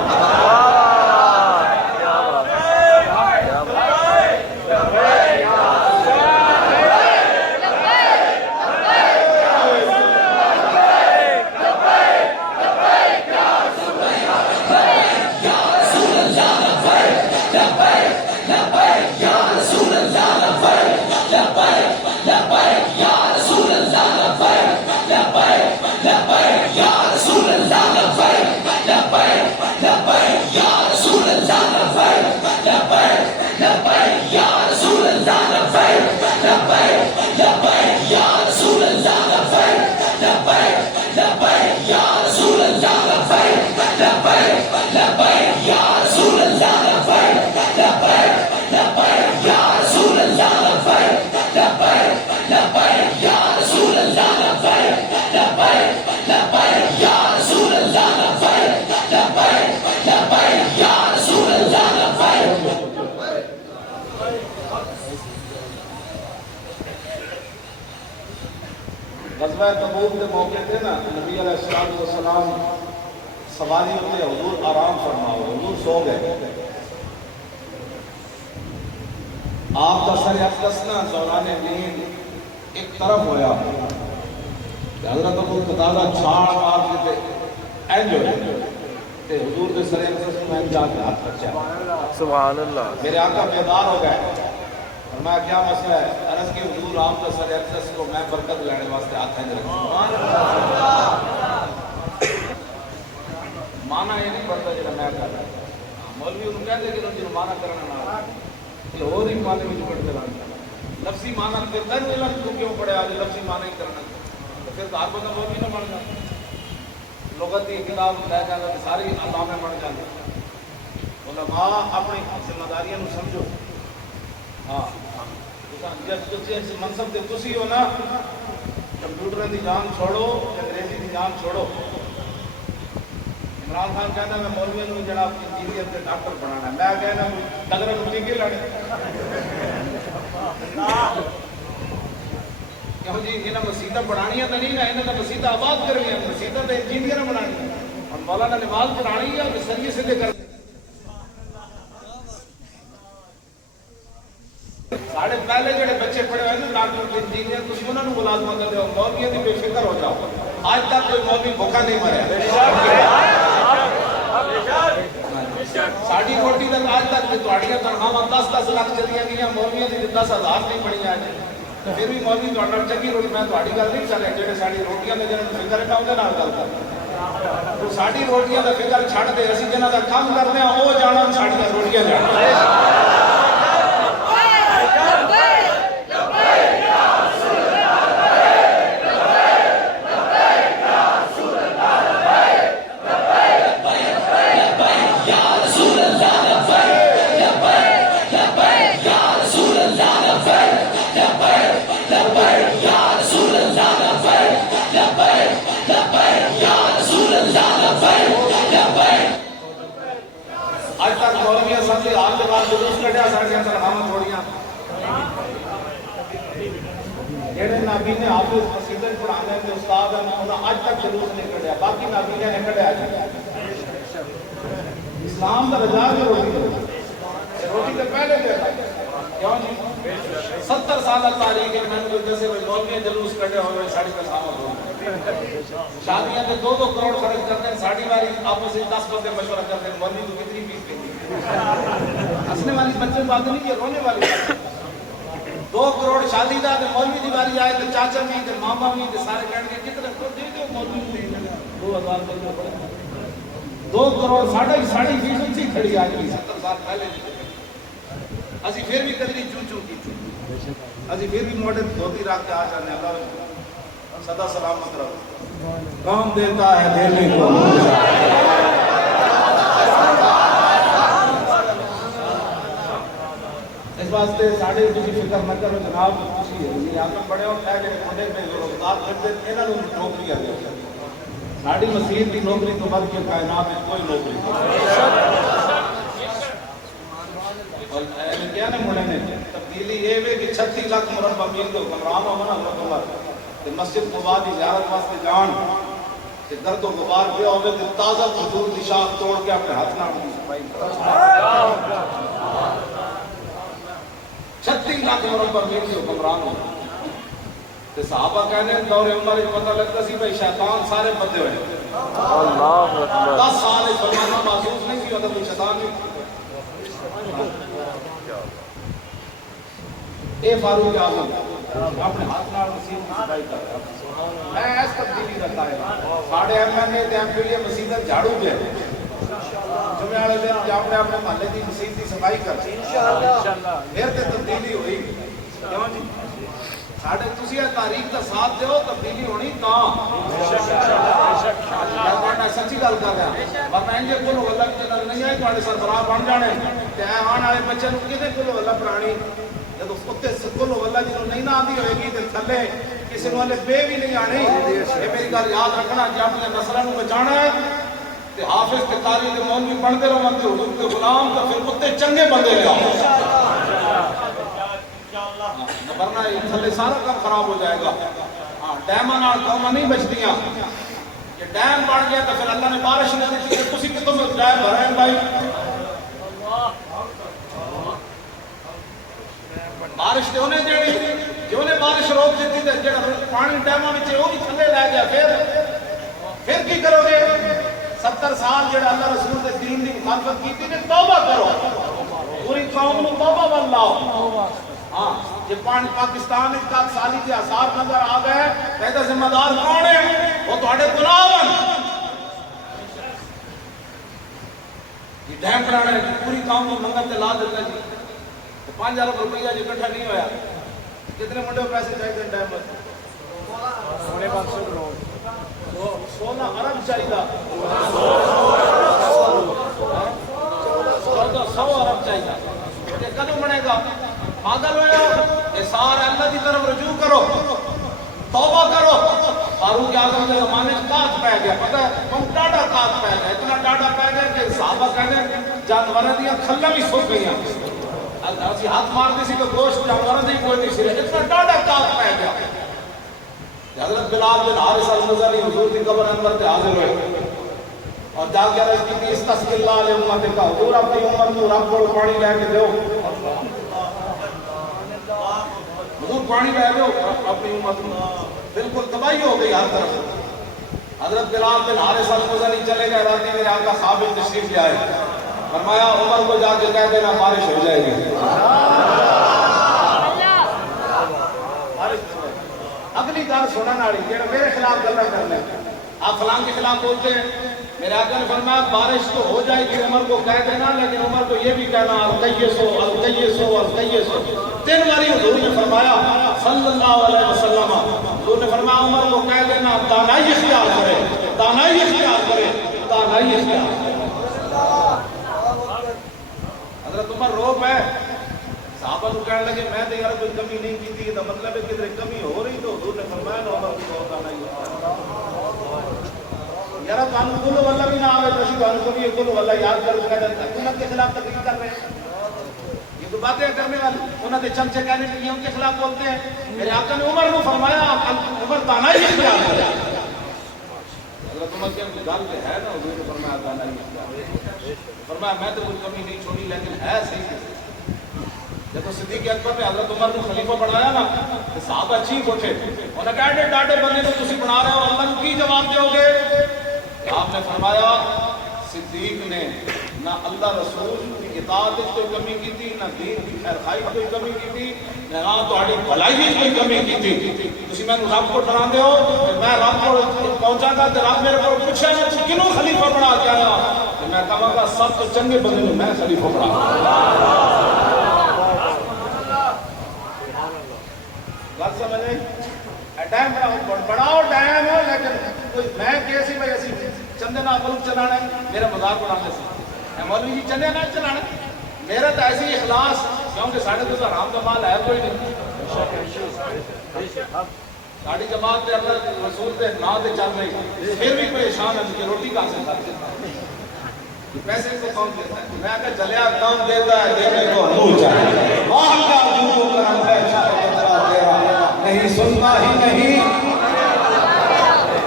غزوہ تبوک کے موقع تھے نا نبی علیہ السلام سواری ہوتے حضور آرام فرماؤ. حضور سو گئے. آپ کا سر اقدس نا دوران نیند ایک طرف ہویا. حضرت ابو قتادہ چھاڑ مار کے تھے اینج ہوئے. تے حضور دے سر اقدس میں جا کے ہاتھ رکھا سبحان اللہ. میرے آقا بیدار ہو گئے اور میں کیا مسئلہ ہے عرض کی حضور آپ کا سر اقدس کو میں برکت لینے واسطے ہاتھ ہنج رکھا. مانا یہ نہیں پڑتا جڑا میں کر رہا مولوی انہوں کہتے کہ جو مانا کرنا نہ یہ اور ہی مانے میں پڑھتے رہنا لفظی مانا پھر در ملن تو کیوں پڑے آج لفظی مانا ہی کرنا تو پھر تو آپ کو مولوی نہ بن جاتا لغت کی کتاب لے جانا ساری علامے بن جاتے علماء اپنی ذمہ داریاں نو سمجھو. ہاں جب تسی منصب تے تسی ہو نا کمپیوٹر دی جان چھوڑو انگریزی دی جان چھوڑو. عمران خان کہنا میں مولوی نو جناب انجینئر تے ڈاکٹر بنانا ہے میں کہنا ڈنگر نو ٹیکے لانے کیوں جی انہاں مسیتاں بنانیاں تے نہیں نا انہاں تے مسیتاں آباد کرنیاں مسیتاں تے انجینئر بنانی اور مولانا نماز پڑھانی ہے اور سریے سے کر ساڑھے پہلے جڑے بچے پڑھے ہوئے نا ڈاکٹر انجینئر تسی انہاں نو ملازمت دے ہو مولویوں دی بے فکر ہو جاؤ. آج تک کوئی مولوی بھوکا نہیں مریا ساڑھی روٹی تک آج تک تہاڈیاں تنخواہاں 10-10 لاکھ چلیاں گئیاں مولویوں دی 10,000 نہیں بنی آج پھر بھی مولوی تہاڈا چنگی روٹی میں تہاڈی گل نہیں چلے جڑے ساڑھی روٹیاں دے جنہاں نوں فکر ہے اودے نال گل کر تو ساڑھی روٹیاں دا فکر چھڈ دے اسی جنہاں دا کام کردے ہاں او جانن ساڑھیاں روٹیاں جانن. آج تک مولویاں سب سے آج کے بعد جلوس کٹیا ساڑھیاں تنخواہاں تھوڑیاں جڑے نابینے حافظ مسجدیں پڑھانے تے استاد ہیں انہاں آج تک جلوس نہیں کٹیا باقی نابینے نے کٹیا جی اسلام دا رجا جو روٹی تے پہلے دے کیوں جی 70 سال تاریخ ہے میں نے جیسے مولوی جلوس کٹے ہوئے ساڑھی کا سامان ہو شادیاں تے 2-2 کروڑ خرچ کرتے ہیں ساڑھی والی آپس میں 10 بندے مشورہ کرتے ہیں مولوی تو کتنی فیس دیتی ہنسنے والی بچے بات نہیں کہ رونے والی 2 کروڑ شادی دا تے مولوی دی واری آئے تے چاچا بھی تے ماما بھی تے سارے کہنے کہ کتنے کو دے دو مولوی دے 2000 روپے پڑے 2 کروڑ ساڑھی فیس اچھی کھڑی آج بھی 70 سال پہلے اسی پھر بھی قدری چو کی اسی پھر بھی ماڈرن دھوتی رکھ کے آ جانے اللہ صدا سلامت رہو کام دیتا ہے دینے کو اس واسطے ساڑھے تسی فکر نہ کرو جناب تسی وزیر اعظم بڑے ہو کہہ کے کھڑے پہ روزگار کرتے انہاں نوں نوکری آ گئی ساڑھی مسیح دی نوکری تو بد کے کائنات میں کوئی نوکری اور کیا نے مڑے نے تبدیلی یہ ہے کہ 36 لاکھ مربع میل دو کمران ہو نا عمر تے مسجد قباء دی زیارت واسطے جان تے درد و غبار پہ ہوے تے تازہ حضور دی شاخ توڑ کے اپنے ہاتھ نال صفائی 36 لاکھ مربع میل دو کمران ہو تے صحابہ کہنے دور عمر پتہ لگتا سی بھائی شیطان سارے بدے ہوئے اللہ اکبر 10 سال فرمانا محسوس نہیں کیا تھا کوئی شیطان نہیں اے فاروق اعظم اپنے ہاتھ نال مسجد کی صفائی کر رہا میں اس تبدیلی رکھتا ہے ساڑھے ایم این اے تے ایم پی اے مسجد جھاڑو پہ جمعے والے دن جا اپنے محلے کی مسجد کی صفائی کر انشاءاللہ پھر تے تبدیلی ہوئی کیوں جی ساڑھے تسی تاریخ کا ساتھ دیو تبدیلی ہونی تاں میں سچی گل کر رہا ورنہ انجے کل اللہ کی جنت نہیں آئی تواڈے سربراہ بن جانے تے آن والے بچے نوں کدے کل اللہ پرانی جب اتنے سکول اللہ جی نہیں نہ آتی ہوئے گی تو تھلے کسی والے بے بھی نہیں آنے یہ میری گل یاد رکھنا کہ اپنے نسلوں کو بچانا ہے تے حافظ تے قاری تے مولوی پڑھتے رہو تے حضور کے غلام تو پھر کتے چنگے بندے لے آؤ ورنہ یہ تھلے سارا کام خراب ہو جائے گا. ہاں ڈیماں نال قوماں نہیں بچدیاں کہ ڈیم بن گیا تو پھر اللہ نے بارش نہ دیتی کہ تسی کتوں میں ڈیم بھریں بھائی بارش تے انہیں جڑی جو نے بارش روک دیتی تے جڑا پانی ڈیماں وچ او بھی تھلے لے گیا پھر کی کرو گے 70 سال جڑا اللہ رسول دے دین دی مخالفت کیتی نے توبہ کرو پوری قوم نو توبہ ول لاؤ ہاں یہ پاکستان وچ 10 سالی دے آثار نظر آ گئے تے دا ذمہ دار کون ہے وہ تواڈے گناہ ون یہ ڈیم بنانا ہے پوری قوم کو منگل تے لا دیتا جی 5 ارب روپیہ جو اکٹھا نہیں ہویا کتنے منڈے کو پیسے چاہیے ڈیم پر 500 کروڑ 16 ارب چاہیے 100 ارب چاہیے یہ کدوں بنے گا پاگل ہوئے ہو یہ سارے اللہ کی طرف رجوع کرو توبہ کرو فاروق اعظم کے زمانے میں کاٹ پہ گیا پتہ ہے ہم ڈاڈا کاٹ پہ گیا اتنا ڈاڈا پہ گیا کہ صحابہ کہتے ہیں جانوروں دیا کھلا بھی سوکھ گئی اسی ہاتھ مارتے سی تو گوشت جانوروں دی کوئی نہیں سی اتنا ڈاڈا کاٹ پہ گیا حضرت بلال بن حارثہ المزنی حضور کی قبر اندر تے حاضر ہوئے اور جا کے عرض کی تھی استسق اللہ علیہ امت کا حضور اپنی امت کو رب کو پانی لے کے دیو حضور پانی لے دیو اپنی امت کو بالکل تباہی ہو گئی ہر طرف حضرت بلال بن حارثہ المزنی چلے گئے راتی میرے آقا صاحب تشریف لے آئے فرمایا عمر کو جا کے کہہ دینا بارش ہو جائے گی اگلی گل سنن والی جڑا میرے خلاف گلاں کرنا آپ فلاں کے خلاف بولتے ہیں میرے آقا نے فرمایا بارش تو ہو جائے گی عمر کو کہہ دینا لیکن عمر کو یہ بھی کہنا القیسو القیسو القیسو 3 باری حضور نے فرمایا صلی اللہ علیہ وسلم حضور نے فرمایا عمر کو کہہ دینا دانائی اختیار کرے دانائی اختیار کرے دانائی اختیار کرے حضرت عمر رو پہ صحابہ کو کہنے لگے میں تو یار کوئی کمی نہیں کی تھی مطلب ہے کہ کمی ہو رہی تو حضور نے فرمایا نا عمر کو دانائی یار قانون کلو والا بھی نہ آوے تو اسی قانون کو بھی کلو والا یاد کرو کہ حکومت کے خلاف تقریر کر رہے ہیں یہ تو باتیں کرنے والے انہوں نے چمچے کہنے کے لیے ان کے خلاف بولتے ہیں میرے آقا نے عمر کو فرمایا عمر دانائی اختیار کرے حضرت عمر کے گل پہ ہے نا حضور نے فرمایا دانائی اختیار فرمایا میں تو کوئی کمی نہیں چھوڑی لیکن ہے صحیح جب صدیق اکبر نے حضرت عمر کو خلیفہ بنایا نا تو صحابہ چیخ اٹھے انہوں نے کہا ڈاڈے بندے کو تسی بنا رہے ہو اللہ کو کی جواب دو گے آپ نے فرمایا صدیق نے نہ اللہ رسول کی اطاعت میں کوئی کمی کی تھی نہ دین کی خیر خواہی میں کوئی کمی کی تھی نہ تہاڈی بھلائی میں کوئی کمی کی تھی تسی میں رب کو ڈراندے ہو میں رب کو پہنچا گا تے رب میرے کو پوچھے گا کہ کینوں خلیفہ بنا کے آیا تے میں کہاں گا سب تو چنگے بندے نے میں خلیفہ بنا بات سمجھ آئی ڈیم بڑاؤ ڈیم ہو لیکن کوئی میں کیسی بھائی ایسی چندے نہ ملک چلانا ہے میرا مذاق بنانے سے میں مولوی جی چندے نہ چلانا میرا تو ایسی اخلاص کیونکہ ساڑھے تو حرام کا مال ہے کوئی نہیں ساڑھی جماعت پہ اللہ رسول پہ نہ دے چل رہی پھر بھی پریشان ہے کہ روٹی کہاں سے کھاتے پیسے کو کون دیتا ہے میں اگر چلیا کون دیتا ہے دینے کو منہ چاہیے واہ کا جو کرم ہے نہیں سنتا ہی نہیں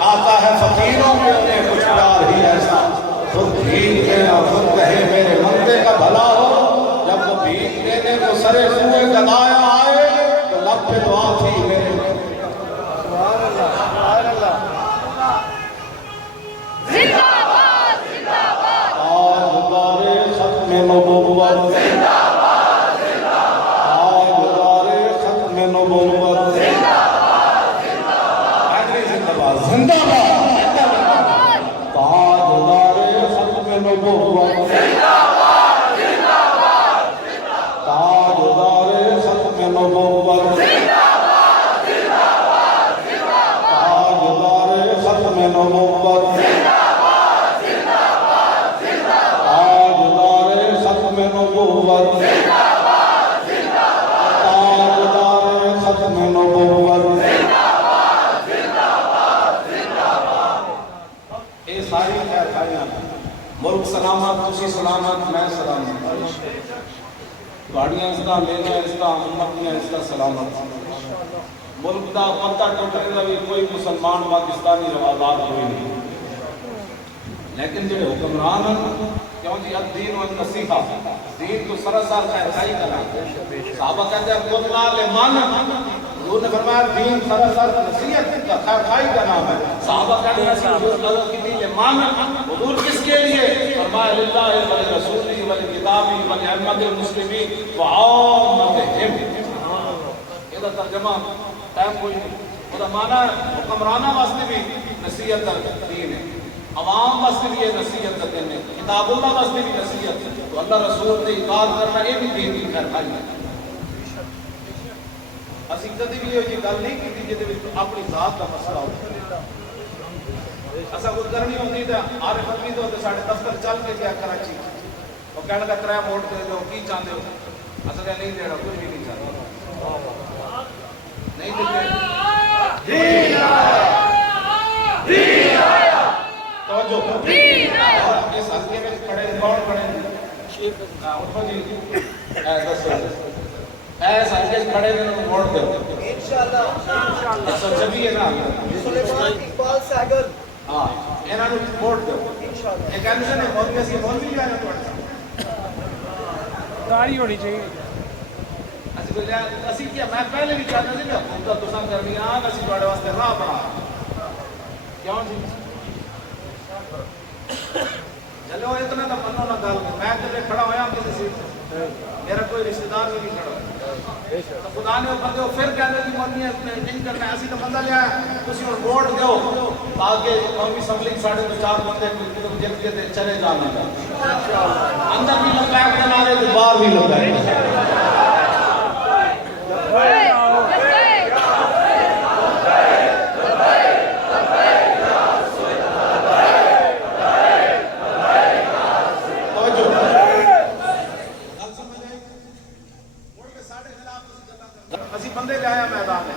آتا ہے فقیروں میں انہیں کچھ پیار ہی ایسا خود بھیگ دینا خود کہے میرے بندے کا بھلا ہو جب وہ بھیگ دینے کو سرے سوئے گدایا آئے تو لب پہ دعا تھی میرے سبحان اللہ سبحان اللہ زندہ باد زندہ باد آج دار ختم نبوت زندہ باد زندہ باد آج دار ختم نبوت زندہ باد تاجدار ختم نبوت زندہ باد زندہ باد تاجدار ختم نبوت زندہ باد زندہ باد تاجدار ختم نبوت زندہ باد زندہ باد تاجدار ختم نبوت زندہ باد زندہ باد تاجدار ختم نبوت ساری خیر خائیاں ملک سلامت تسی سلامت میں سلامت گاڑیاں اس کا لینا اس کا امتیاں اس کا سلامت ملک دا پتہ ٹوٹنے دا بھی کوئی مسلمان پاکستانی روادار کوئی نہیں لیکن جڑے حکمران ہیں کیوں جی الدین والنصیحہ دین کو سراسر خیر خائی کرنا صحابہ کہتے ہیں قتلا لمن حضور نے فرمایا دین سراسر نصیحت کا خیر خائی کا نام ہے. صحابہ کہتے ہیں حضور کی دین ایمان. حضور کس کے لیے؟ فرمایا للہ ولرسولہ ولکتابہ ولائمۃ المسلمین وعامتہم. یہ ترجمہ ٹائم کوئی نہیں. وہ مانا حکمرانہ واسطے بھی نصیحت دین ہے, عوام واسطے بھی یہ نصیحت دین ہے, کتاب اللہ واسطے بھی نصیحت. تو اللہ رسول نے اطاعت کرنا یہ بھی دین کی خیر خائی ہے. اسی کدی بھی یہ گل نہیں کی جہدے وچ اپنی ذات کا مسئلہ ہو. اسا کوئی کرنی ہوندی تے عارف اپنی تو ساڈے دفتر چل کے گیا کراچی, وہ کہنے کا کرایہ ووٹ دے دو, کی چاہتے ہو؟ اسا کہ نہیں دینا, کچھ بھی نہیں چاہتے. نہیں دیتے دین آیا, دین آیا. توجہ دین آیا. اس حلقے میں کھڑے کون کھڑے ہیں؟ اٹھو جی, دسو ایسا حلقے کھڑے ہیں, ووٹ دو انشاءاللہ. سچبی ہے نا سلیمان اقبال ساگر. ہاں انہاں نوں ووٹ دو انشاءاللہ. یہ کہندے نے مولوی اسی مولوی جانا تھوڑا داری ہونی چاہیے. اسی بولے اسی کیا میں پہلے بھی چاہتا سی کہ حکومت تساں کرنی آن اسی تواڈے واسطے راہ بنا. کیوں جی چلو اتنا تو منو نہ گل. میں جب کھڑا ہویا کسی سیٹ تے میرا کوئی رشتہ دار بھی نہیں کھڑا, تو خدا نے وہ بندے پھر کہندے کہ مولوی نہیں کرنا. اسی تو بندہ لیا تسی ہن ووٹ دیو تاکہ قومی اسمبلی ساڈے تو چار بندے جت کے چلے جانا انشاءاللہ. اندر بھی لبیک کے نعرے تے باہر بھی لبیک. بندے لے آیا میدان میں.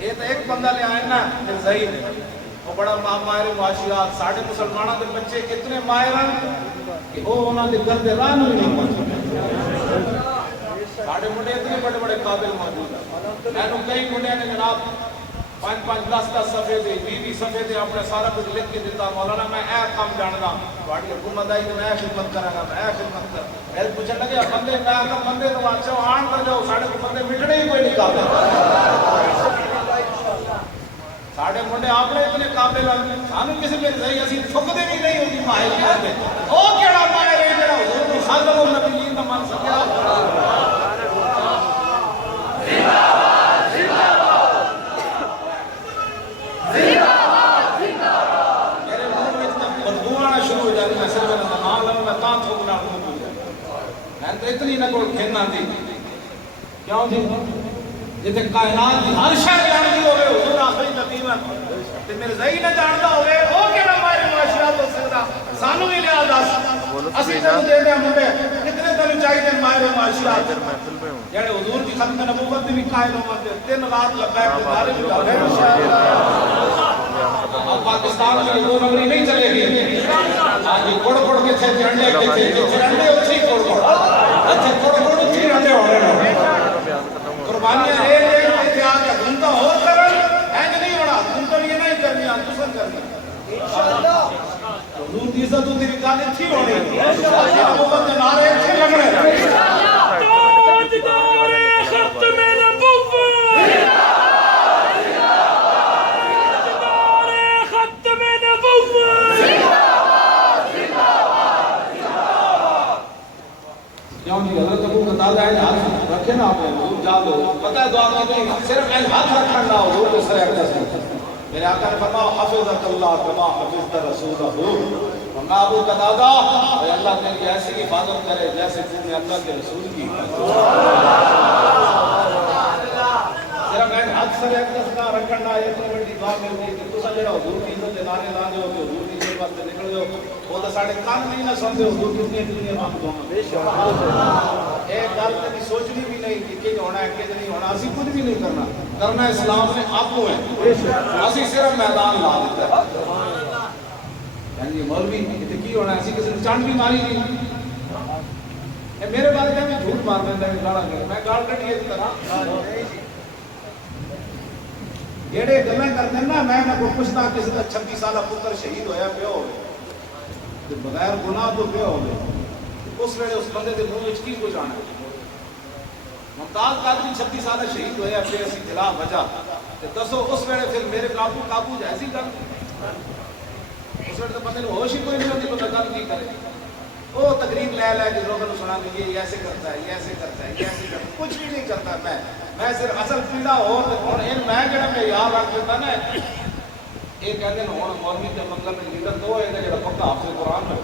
یہ تو ایک بندہ لے آیا نا مرزائی, وہ بڑا ماہر معاشرات. ساڈے مسلمانوں کے بچے کتنے ماہر ہیں کہ وہ انہوں نے گھر راہ نہیں پہنچے. ساڈے منڈے اتنے بڑے بڑے قابل موجود ہیں. میں کئی منڈے نے جناب 5-10 صفحے دے 20 صفحے دے اپنے سارا کچھ لکھ کے دیتا. مولانا میں اے کام جاندا, تہاڈی حکومت آئی تو میں خدمت کراں گا, میں خدمت کر. میں پوچھن لگا بندے میں آ بندے تو آچو آن کر جاؤ, ساڈے کو بندے مٹنے ہی کوئی نہیں قابل. ساڈے منڈے آپ نے اتنے قابل ہیں, سانو کسی میرے صحیح اسی ٹھکدے بھی نہیں ہوندی ماہر کرتے. او کیڑا ماہر ہے جڑا حضور دی خاتم النبیین دا من سکیا. اتنی نہ کوئی کھیلنا تھی. کیوں جی جتے کائنات کی ہر شے جانتی ہوئے حضور آخری تقریباً تے میرے زہی نہ جانتا ہوئے او کیڑا ماہر معاشرات ہو سکتا. سانو بھی لیا دس اسی تینوں دے دے منڈے کتنے تینوں چاہیے ماہر معاشرات جڑے حضور کی ختم نبوت بھی قائل ہوندے 3 رات لبیک کے نعرے بھی لاؤ انشاءاللہ. اب پاکستان میں حضور نگری نہیں چلے گی. آج گڑ گڑ کے تھے جھنڈے کے تھے جھنڈے اچھی گڑ گڑ اچھا گڑ گڑ اچھی جھنڈے ہو رہے ہیں. قربانیاں لے لے کے آ کے گھنٹہ اور کرن اینج نہیں ہونا. گھنٹہ یہ نہیں کرنی تسن کرنی انشاءاللہ. حضور کی عزت تیری گل اچھی ہونی انشاءاللہ. نبوت کے نعرے اچھے لگنے انشاءاللہ. تاجدار ختم نبوت حضرت ابو قتادہ ہے ہاتھ رکھے نا آپ نے حضور جا دو پتہ ہے دعا میں صرف ہاتھ رکھنا نہ حضور کے سر اقدس میرے آقا نے فرمایا حفظک اللہ کما حفظت رسولہ. فرمایا ابو قتادہ اے اللہ تیری ایسی حفاظت کرے جیسے تو نے اللہ کے رسول کی. صرف ہاتھ سر اقدس کا رکھنا ہے اتنی بڑی دعا ملتی کہ تسا جڑا حضور کی عزت دے نعرے لا دیو کہ حضور کی عزت واسطے نکل جاؤ وہ تو ساڈے کان نہیں نہ سمجھے حضور کتنی دنیا میں دعا. بے شک ایک گل کبھی سوچنی بھی نہیں کہ ہونا ہے کہ نہیں ہونا. اسی کچھ بھی نہیں کرنا. کرنا اسلام نے آپ کو ہے. اسی صرف میدان لا دیتا ہے. یعنی مولوی تے کی ہونا ہے اسی کسی نے چانڈ بھی ماری نہیں. اے میرے بارے میں جھوٹ مار دیندا ہے گاڑا کر میں گال کٹی اس طرح جڑے گلاں کردے نا میں نہ کوئی پوچھتا کسی دا 26 سالہ پتر شہید ہویا پیا ہوے تے بغیر گناہ تو پیا ہوے اس ویلے اس بندے دے منہ وچ کی کچھ آنا ہے. ممتاز قادری 36 سال شہید ہوئے اپنے اسی خلاف وجہ دسو اس ویلے پھر میرے قابو ایسی گل اس ویلے تو بندے کو ہوش ہی کوئی نہیں ہوتی بندہ گل کی کرے وہ تقریر لے کے لوگوں کو سنا دیں یہ ایسے کرتا ہے یہ ایسے کرتا ہے یہ ایسے کرتا ہے کچھ بھی نہیں کرتا میں صرف اصل پیڑا ہو میں جڑا میں یاد رکھ دیتا نا یہ کہتے ہیں ہوں مولوی کے منگل میں لیڈر دو ہے جڑا پکا حافظ قرآن ہے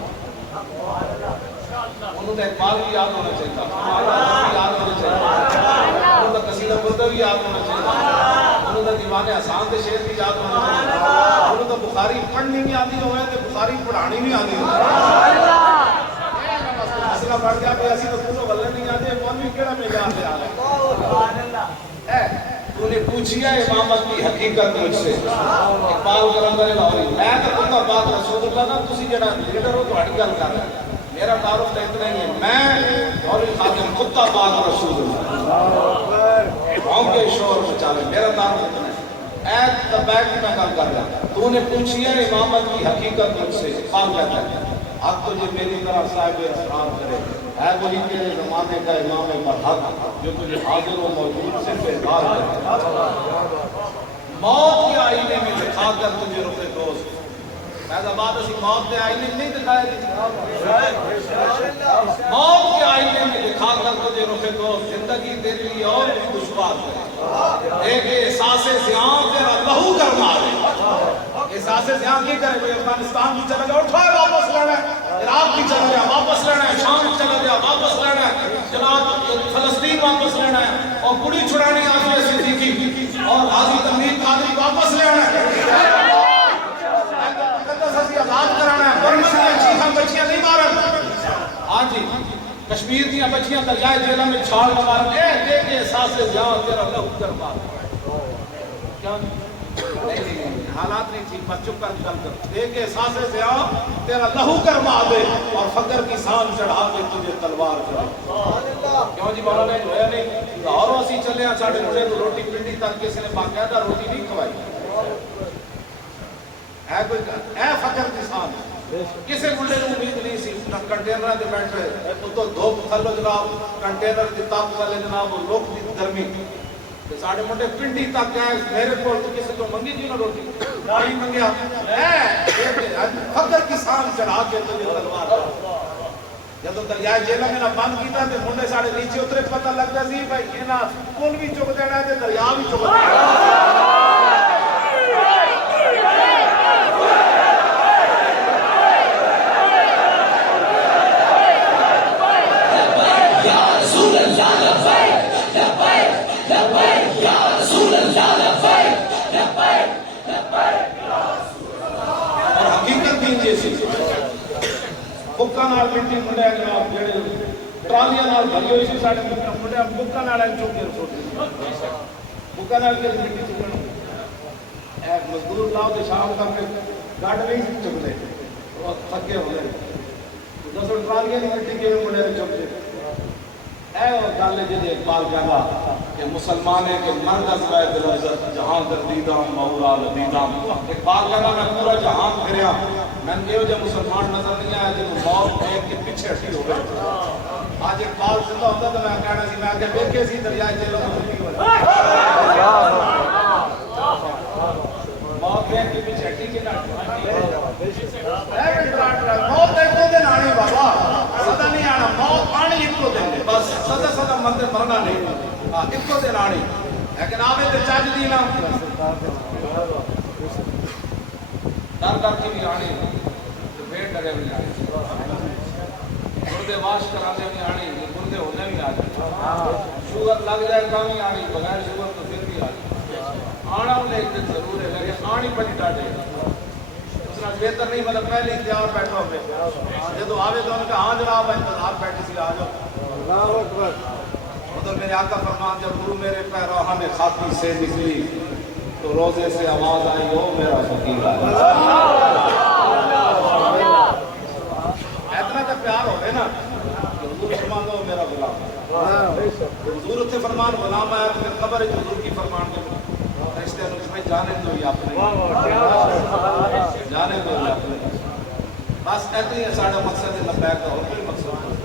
انہوں نے اقبال بھی یاد ہونا چاہیے یاد ہونا چاہیے انہوں نے قصیدہ بردہ بھی یاد ہونا چاہیے انہوں نے دیوان حسان کے شعر بھی یاد ہونا چاہیے انہوں نے بخاری پڑھنی نہیں آتی ہوئے تو بخاری پڑھانی نہیں آتی ہوئے مسئلہ بڑھ گیا کہ ایسی تو تمہیں غلط نہیں آتے مولوی کیڑا میں یاد ہے تو نے پوچھیا امامت کی حقیقت مجھ سے اقبال کرندر لاہوری میں تو کہتا بات رسول اللہ نا تسی جڑا لیڈر ہو تہاڈی گل کر رہا ہے میرا تعارف تو اتنا ہی ہے میں اور خاتم خطہ پاک رسول اللہ قوم کے شور مچالے میرا تعارف اتنا ہے اے تبیک کی میں گل کر رہا تو نے پوچھیا امامت کی حقیقت مجھ سے اقبال کہتا ہے اب تجھے میری طرح صاحب اسرار کرے ہے وہی تیرے زمانے کا امام برحق جو تجھے حاضر و موجود سے بےدار کرے موت کے آئینے میں دکھا کر تجھے رخ دوست پیدا بات اسی موت کے آئینے میں نہیں دکھائے موت کے آئینے میں دکھا کر تجھے رخ دوست زندگی تیرے لیے اور بھی دشوار کرے ایک احساس زیاں تیرا لہو گرما دے احساس زیاں کی کرے بھئی افغانستان کی چلا جائے اٹھائے واپس لینا ہے عراق کی چلا جائے واپس لینا ہے شام کی چلا جائے واپس لینا ہے جناب فلسطین واپس لینا ہے اور گڑی چھڑانی آفیہ صدیقی اور غازی تمہید قادری واپس لینا ہے آزاد کرانا ہے برمن میں چیخاں بچیاں نہیں مارن ہاں جی کشمیر دیا بچیاں دریائے جیلہ میں چھاڑ مارن اے دیکھ کے احساس جہاں تیرا لہو گرما کیا نہیں حالات نہیں تھی بس چپ کر گل کر دیکھ کے احساس جہاں تیرا لہو گرما دے اور فقر کی سان چڑھا کے تجھے تلوار کرے کیوں جی مولانا جو ہے نہیں لاہوروں اسی چلے ہیں ساڑھے مجھے تو روٹی پنڈی تک کسی نے باقاعدہ روٹی نہیں کھوائی ہے کوئی اے فقر کسان کسے ملے کو امید نہیں سی کنٹینر دے بیٹھ رہے تو دھوپ تھلو جناب کنٹینر دی تاپ والے جناب لوگ دی گرمی تے ساڈے منڈے پنڈی تک گئے میرے کول تو کسے تو منگی جی نہ روٹی نہیں منگیا اے فقر کسان چڑھا کے تجھے تلوار جب دریائے جیلہ میں نہ بند کیتا تے منڈے ساڈے نیچے اترے پتہ لگدا سی بھائی انہاں پل بھی چک دینا تے دریا بھی چک دینا بکاں نال مٹی منڈے جناب جڑے ٹرالیاں نال بھری ہوئی سی ساڈے منڈے بکاں نال چوک کے چھوڑ بکاں نال کے مٹی چکن اے مزدور لاؤ تے شام تک گاڈ نہیں چکدے او تھکے ہو گئے دسو ٹرالیاں دی مٹی کے منڈے چکدے اے او گل جے اقبال کہندا کہ مسلمان ہے کہ مرد از بیت العزت جہاں گردیداں مولا لدیداں اقبال کہندا میں پورا جہان پھریا میں نے جو مسلمان نظر نہیں آیا جب موت دیکھ کے پیچھے ہٹی ہو گئے آج اقبال زندہ ہوتا تو میں کہنا سی میں کہ دیکھے سی دریائے جیلوں میں مٹی ہوئی موت دیکھ کے پیچھے ہٹی کے موت ایک دو دن آنی بابا سدا نہیں آنا موت آنی ایک دو دن بس سدا مندر مرنا نہیں ایک دو دن آنی لیکن آوے تے چاج دینا در کی بھی آنی بیٹ ڈرے بھی آنی گردے واش کرانے بھی آنی گردے ہونے بھی آنی شوگر لگ جائے گا بھی آنی بغیر شوگر تو پھر بھی آنی آنا انہیں ایک دن ضرور ہے لیکن آنی بڑی ڈاٹے اس نے بہتر نہیں مطلب پہلے انتظار بیٹھا ہوئے یہ تو آوے تو انہوں نے کہا ہاں جناب انتظار بیٹھے سی آجو اللہ اکبر مطلب میرے آقا فرمان جب گرو میرے پیراہن خاکی سے نکلی تو روزے سے آواز آئی ہو میرا فقیر اتنا کا پیار ہو گئے نا کہ حضور فرمان دو میرا غلام حضور اتنے فرمان غلام آیا تو پھر قبر ہے حضور کی فرمان کے رشتے میں جانے دو یا اپنے جانے دو یا اپنے بس اتنی ہے ساڑھا مقصد ہے لبیک کا اور کوئی مقصد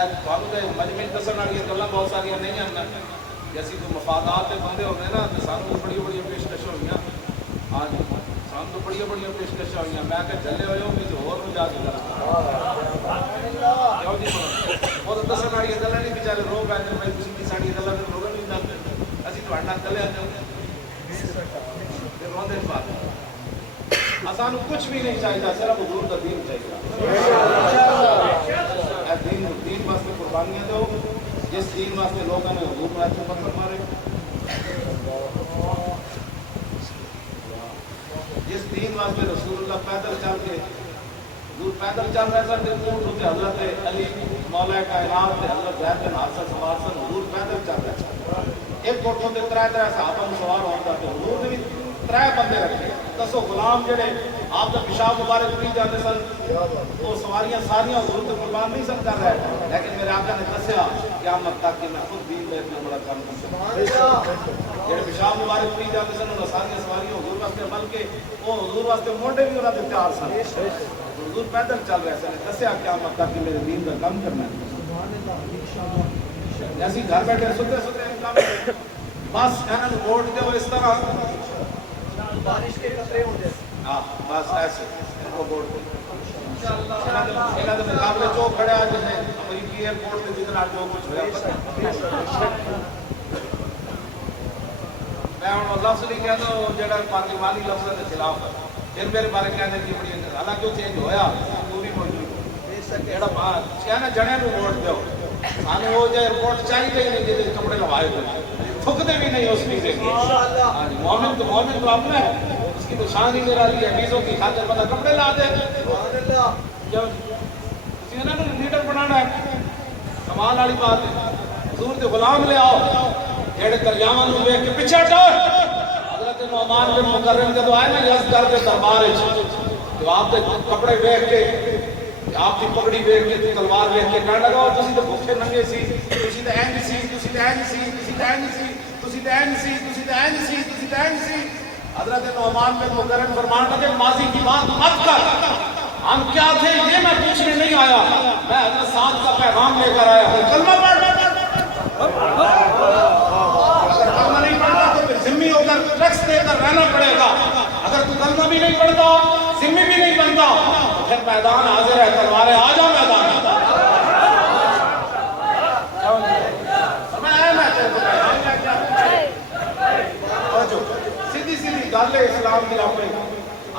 میں مجمع دسن والی گلاں بہت ساری نہیں ہیں کہ اسی تو مفادات کے بندے ہوتے ہیں نا تو سانوں بڑی بڑی پیشکشاں ہوئی. ہاں جی سان تو بڑی بڑی پیشکشاں ہوئی. میں کہ چلے ہوئے ہو کسی ہور جا کے کرا کیوں جی وہ تو دسن والی گلاں نہیں بیچارے رو پہ بھائی تھی ساری گلاں رو نہیں دستے اسی تھوڑے نال چلے آتے روندے بات سانو کچھ بھی نہیں چاہیے صرف حضور کا دین چاہیے. دین واسطے قربانیاں دو جس دین واسطے لوگوں نے حضور میں اچھے پتھر مارے جس دین واسطے رسول اللہ پیدل چل کے حضور پیدل چل رہے سن اونٹ اتنے حضرت علی مولا کائنات تے حضرت زید بن حارثہ سوار سن. حضور پیدل چل رہے سن ایک کوٹھوں تے ترے صحابہ سوار ہوتا تو حضور نے بھی ترے بندے رکھے. دسو غلام جڑے آپ کا پیشاب مبارک پی جاتے سن وہ سواریاں ساریاں حضور تے قربان نہیں سن کر رہے لیکن میرے آقا نے دسیا قیامت تک کہ میں خود دین میں اتنا بڑا کام کر سکتا جڑے پیشاب مبارک پی جاتے سن انہوں ساریاں سواریاں حضور واسطے بلکہ وہ حضور واسطے موڈے بھی انہوں نے تیار سن. حضور پیدل چل رہے سن دسیا قیامت تک کہ میرے دین کا کام کرنا ہے. ایسی گھر بیٹھے ستے ستے کام بس انہوں ووٹ دے اس طرح بارش کے قطرے ہوتے ہیں بس ایسے ان کو ووٹ دے مقابلے چوک کھڑے آج ہیں امریکی ایئرپورٹ سے جتنا جو کچھ ہوا میں ہوں لفظ نہیں کہتا ہوں جڑا پارلیمانی لفظ کے خلاف ہے پھر میرے بارے کہنے کی بڑی حالانکہ وہ چینج ہویا تو بھی موجود جڑا کہنا جنے کو ووٹ دو سانو وہ جو ایئرپورٹ چاہیے ہی نہیں جیسے کپڑے لوائے ہوئے تھکتے بھی نہیں اس کی مومن تو اپنا ہے اس کی تو شان ہی میرا لی حدیثوں کی خاطر بندہ کپڑے لا دے جب کسی نے لیڈر بنانا ہے کمال والی بات ہے. حضور کے غلام لے آؤ جڑے دریاواں نوں ویکھ کے پیچھے ہٹو. حضرت نعمان بن مکرم جدوں آئے نا یزدگرد کے دربار وچ تو آپ دے کپڑے ویکھ کے آپ کی پگڑی ویکھ کے تلوار ویکھ کے کہنے لگا تسی تے بھوکے ننگے سی تسی تے اینج سی تسی تے اینج سی تسی تے اینج سی تسی تے اینج سی تسی تے اینج سی تسی تے اینج سی. حضرت نعمان بن مکرم فرمان لگے ماضی کی بات مت کر ہم کیا تھے یہ میں پوچھنے نہیں آیا میں حضرت سعد کا پیغام لے کر آیا ہوں. کلمہ پڑھ اگر کلمہ نہیں پڑھتا تو پھر ذمہ ہو کر ٹیکس دے کر رہنا پڑے گا. اگر تو کلمہ بھی نہیں پڑھتا ذمہ بھی نہیں بنتا تو پھر میدان حاضر ہے تلواریں آ جا میدان سیدھی سیدھی گل ہے اسلام کی.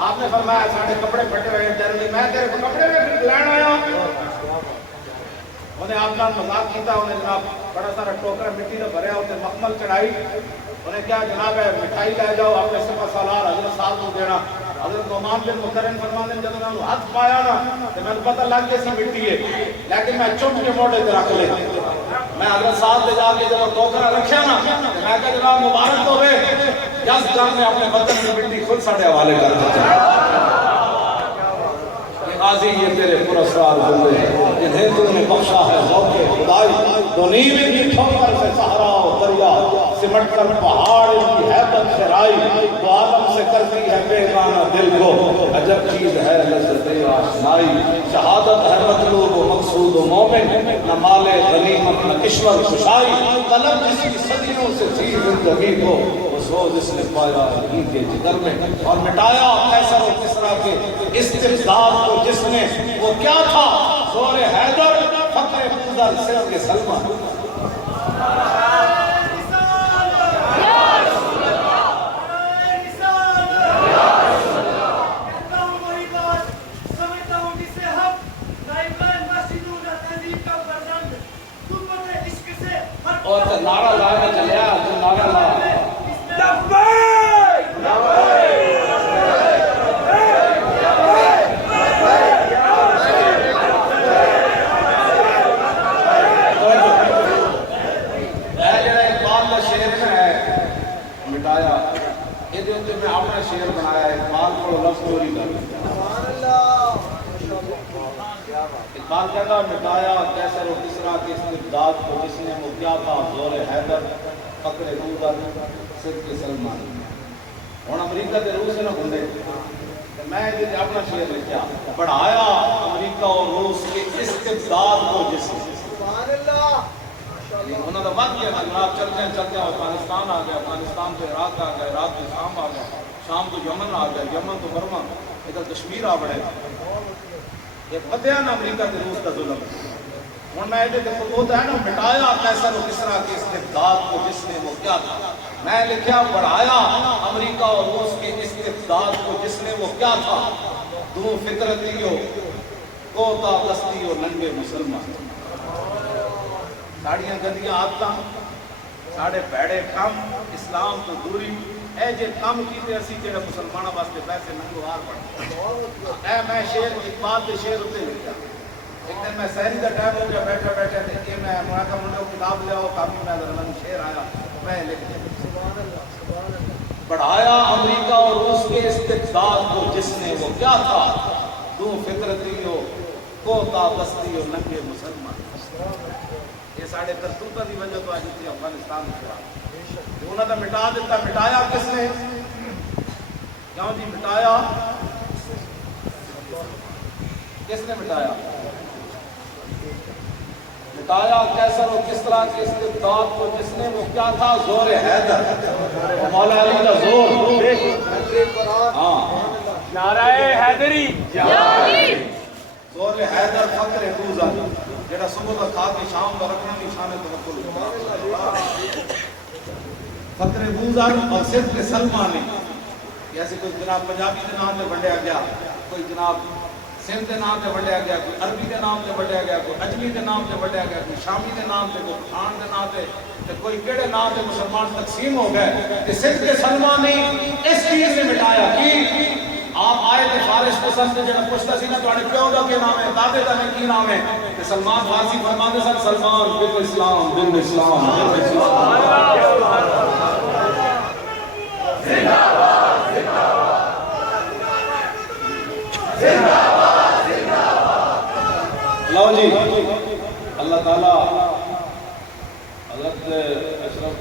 آپ نے فرمایا سارے کپڑے پھٹے ہوئے جرمنی میں تیرے کپڑے لین آیا انہیں آپ کا مذاق کیتا انہیں جناب بڑا سارا ٹوکرا مٹی کا بھریا اسے مخمل چڑھائی انہیں کیا جناب ہے مٹھائی لے جاؤ اپنے سپہ سالار حضرت صاحب کو دینا. حضرت نعمان بن مکرم فرماتے ہیں جب میں نے ہاتھ پایا نا تو میں نے پتہ لگ گیا سی مٹی ہے لیکن میں چپ کے موڑے تے رکھ لے. میں حضرت صاحب سے جا کے جب ٹوکرا رکھیا نا میں کہا جناب مبارک ہوئے جس جان نے اپنے وطن کی مٹی خود ساڑھے حوالے کر دی. قاضی یہ تیرے پرسرار بندے جنہیں تو نے بخشا ہے ذوق خدائی تو نیل کی ٹھوکر سے صحرا و دریا سمٹ کر پہاڑ کی ہیبت خرائی تو عالم سے کرتی ہے بیگانہ دل کو عجب چیز ہے لذت آشنائی. شہادت ہے مطلوب و مقصود و مومن نہ مال غنیمت نہ کشور خوشائی طلب جس کی صدیوں سے تھی زندگی کو وہ جس نے پایا ہی کے جگر میں اور مٹایا قیصر و کسریٰ کے استبداد کو جس نے وہ کیا تھا زور حیدر فقر پودر سر کے سلمان. اور نعرہ لایا چلیا جو نعرہ لایا میں اپنا شعر بنایا ہے اقبال کو لفظ چوری کر اقبال کہتا مٹایا کیسر و کسریٰ کے استبداد کو جس نے وہ کیا تھا زور حیدر فقر پودر سر کے سلمان. اور امریکہ کے روس سے نہ بھولے میں اپنا شعر لکھا بڑھایا امریکہ اور روس کے استبداد کو جس نے انہوں نے وقت کیا جناب، چلتے ہیں افغانستان آ گیا، افغانستان تو عراق آ گیا، عراق تو شام آ گیا، شام تو یمن آ گیا، یمن تو برما، ادھر کشمیر آ بڑے. یہ پتہ ہے نا امریکہ کے روس کا ظلم. ہوں میں ہوتا ہے نا مٹایا قیصر و کسریٰ کے استبداد کو جس نے وہ کیا تھا. میں لکھا بڑھایا امریکہ اور روس کے استبداد کو جس نے وہ کیا تھا. دو فطرتی ہو کوتا دستی ہو ننگے مسلمان. ساڑیاں گندیاں عادتاں، ساڑے بیڑے کم، اسلام تو دوری اے جے کم کیتے اسی جڑے مسلمانوں واسطے پیسے ننگوار پڑتے. اے میں شعر اقبال دے شعر اتنے لکھا. ایک دن میں سحری کا ٹائم ہو گیا، بیٹھا بیٹھا کہ میں مراکہ منڈو کتاب لے آؤ کامی میں درمان شعر آیا میں لکھ دیا. بڑھایا امریکہ اور روس کے استبداد کو جس نے وہ کیا تھا. دو فطرتی ہو کوتا دستی ہو ننگے مسلمان. یہ ساڑھے کرتوتہ دی وجہ تو آج تھی افغانستان میں انہوں نے مٹا دیتا. مٹایا کس نے؟ کیوں جی مٹایا کس نے؟ مٹایا قیصر و کسریٰ کے استبداد کو جس نے وہ کیا تھا. زور حیدر، مولا علی کا زور. ہاں نعرہ حیدری. زور حیدر فخر دوزہ جڑا صبح کا کھا کے شام کا رکھنے کی شان توکل. فخر بوزر اور صدق سلمان نے ایسے کوئی جناب پنجابی کے نام سے بڑھیا گیا، کوئی جناب سندھ کے نام سے بڑھیا گیا، کوئی عربی کے نام سے بڑھیا گیا، کوئی اجمی کے نام سے بڑھیا گیا، کوئی شامی کے نام سے، کوئی پٹھان کے نام سے، کوئی کیڑے نام سے مسلمان تقسیم ہو گئے. کہ صدق سلمان نے اس چیز نے مٹایا کہ آپ آئے تھے فارش پسند سے جنہاں پوچھتا سی نا تو آنے پیو دا کے نام ہے، دادے دا کی نام ہے. کہ سلمان فارسی فرماتے سن سلمان بن اسلام بن اسلام بن اسلام. زندہ باد زندہ باد زندہ باد. لو جی اللہ تعالیٰ حضرت اشرف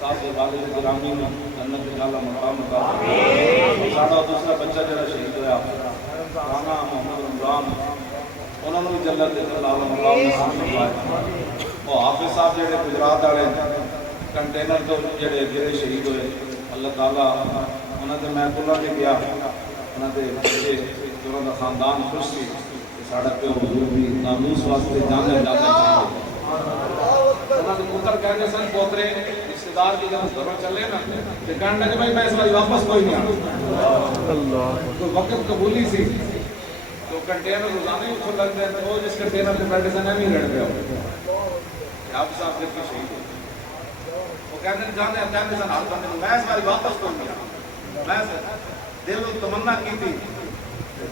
صاحب کے والد گرامی میں جنت اعلیٰ مقام عطا. ساڑھا دوسرا بچہ جڑا شہید ہوا رانا محمد رمضان، انہوں نے بھی جنت اعلیٰ مقام نصیب فرمایا. وہ حافظ صاحب جڑے گجرات والے کنٹینر تو جڑے گرے شہید ہوئے، اللہ تعالیٰ انہوں نے میں کلا کے گیا، انہوں نے بچے انہوں کا خاندان خوش سی کہ ساڑھا پیو حضور بھی ناموس واسطے جانے چاہیے. انہوں نے پتر کہنے سن پوترے رشتہ دار کی جب گھروں چلے نا کہ کہنے لگے بھائی میں اس بار واپس کوئی نہیں آتا. تو وقت قبولی سی تو کنٹینر روزانے ہی کھل لگتے ہیں. وہ جس کنٹینر میں بیٹھے سن ہمیں لڑ گیا آپ صاحب پھر کی شہید ہو. وہ کہنے سن ہر بندے میں اس بار واپس کوئی نہیں آتا. میں دل و تمنا کی تھی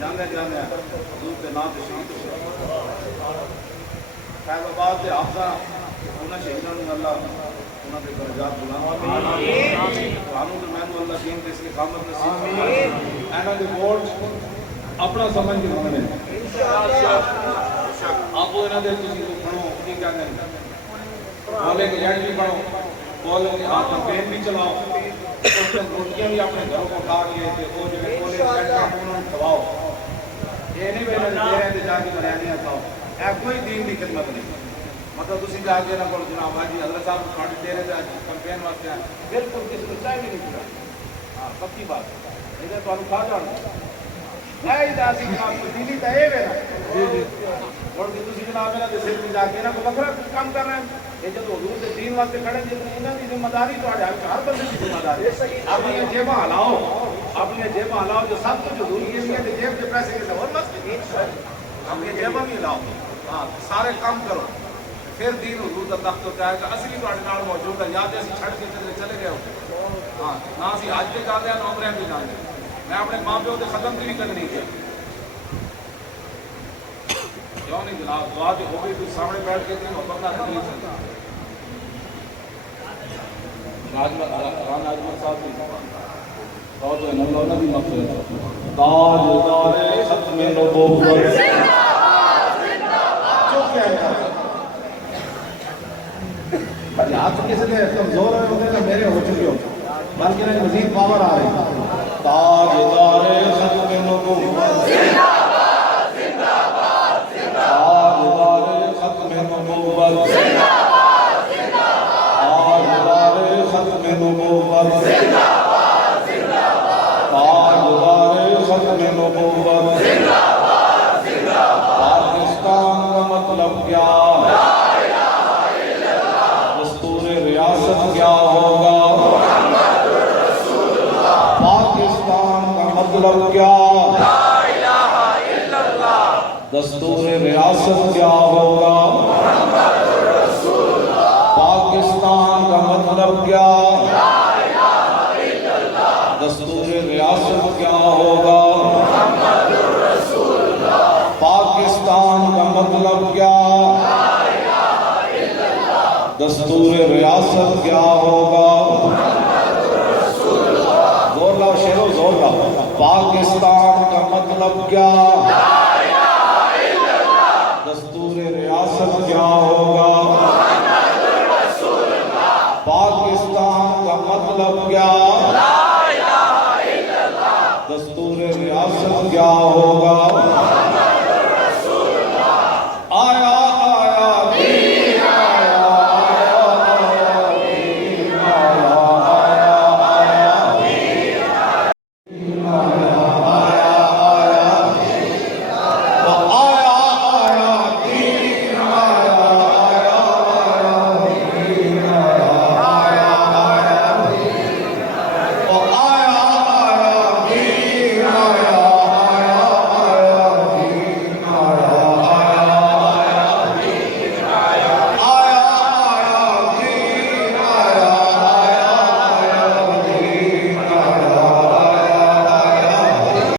جانے حضور کے نام سے شہید ہو. خیر آباد کے حافظہ انہوں شہیدوں نے اللہ انہوں کے درجات بلند قانون تو میں اللہ دین کے اس کی قامت نصیب فرمائے. اینڈ دی بورڈ اپنا سمجھ کے ہونے آپ انہوں نے تسی کو پڑھو کی کہنے بولے کہ جائٹ بھی پڑھو، بولے کہ آپ کمپین بھی چلاؤ، روٹیاں بھی اپنے گھروں کو کھا لیے تھے. وہ جو بولے جائٹ انہوں نے کھواؤ. یہ نہیں بھائی دے رہے تھے جا کے بریانیاں کھاؤ. اے کوئی دین کی خدمت نہیں. مطلب تسی جا کے نہ بولو جناب حاجی حضرت صاحب کھاڑی دے رہے تھے آج کمپین واسطے آئے. بالکل کسی کو چاہے بھی نہیں پڑا. ہاں پکی بات ہے. ادھر تو کھا جانا ہے اداسی جناب دینی تو ہے نا اور کہ تسی جناب میرا سر پہ جا کے نا کوئی بکرا کام کر رہے ہیں. یہ جب حضور سے دین واسطے کھڑے انہوں کی ذمہ داری تو ہر بندے کی ذمہ داری ہے. اپنی جیباں ہلاؤ، اپنی جیباں ہلاؤ. جو سب کچھ حضور کی ہے جیب کے پیسے کے سوال مت اپنی جیباں بھی ہلاؤ. ہاں سارے کام کرو پھر دین حضور کا تخت ہوتا ہے. اصلی تو نال موجود ہے. یاد ہے اسی چھڑ کے چلے گئے ہو. ہاں نہ اسی حج پہ جاتے ہیں نہ عمرے بھی جاتے ہیں. میں اپنے ماں پیو کے ختم کی بھی کد نہیں کیا. کیوں نہیں جناب دعا جو ہو گئی تو سامنے بیٹھ کے تھی محبت نہ نہیں سکتا. رانا اجمل صاحب بھی اور جو نمونہ بھی مقصد تاجدار ختم نبوت ہاتھ کسی نے کمزور ہوتے ہیں میرے ہو چکے ہو بلکہ نہیں مزید پاور آ رہی. تاجدار ختم نبوت تاجدار ختم نبوت نبوت تاجدار ختم نبوت تاجدار ختم نبوت پاکستان کا مطلب کیا؟ دستور ریاست کیا ہوگا؟ پاکستان کا مطلب کیا؟ دستور ریاست کیا ہوگا؟ پاکستان کا مطلب کیا؟ دستور ریاست کیا ہوگا؟ پاکستان کا مطلب کیا؟ دستور ریاست کیا ہوگا؟ زور لاؤ شیرو زور لاؤ. پاکستان کا مطلب کیا؟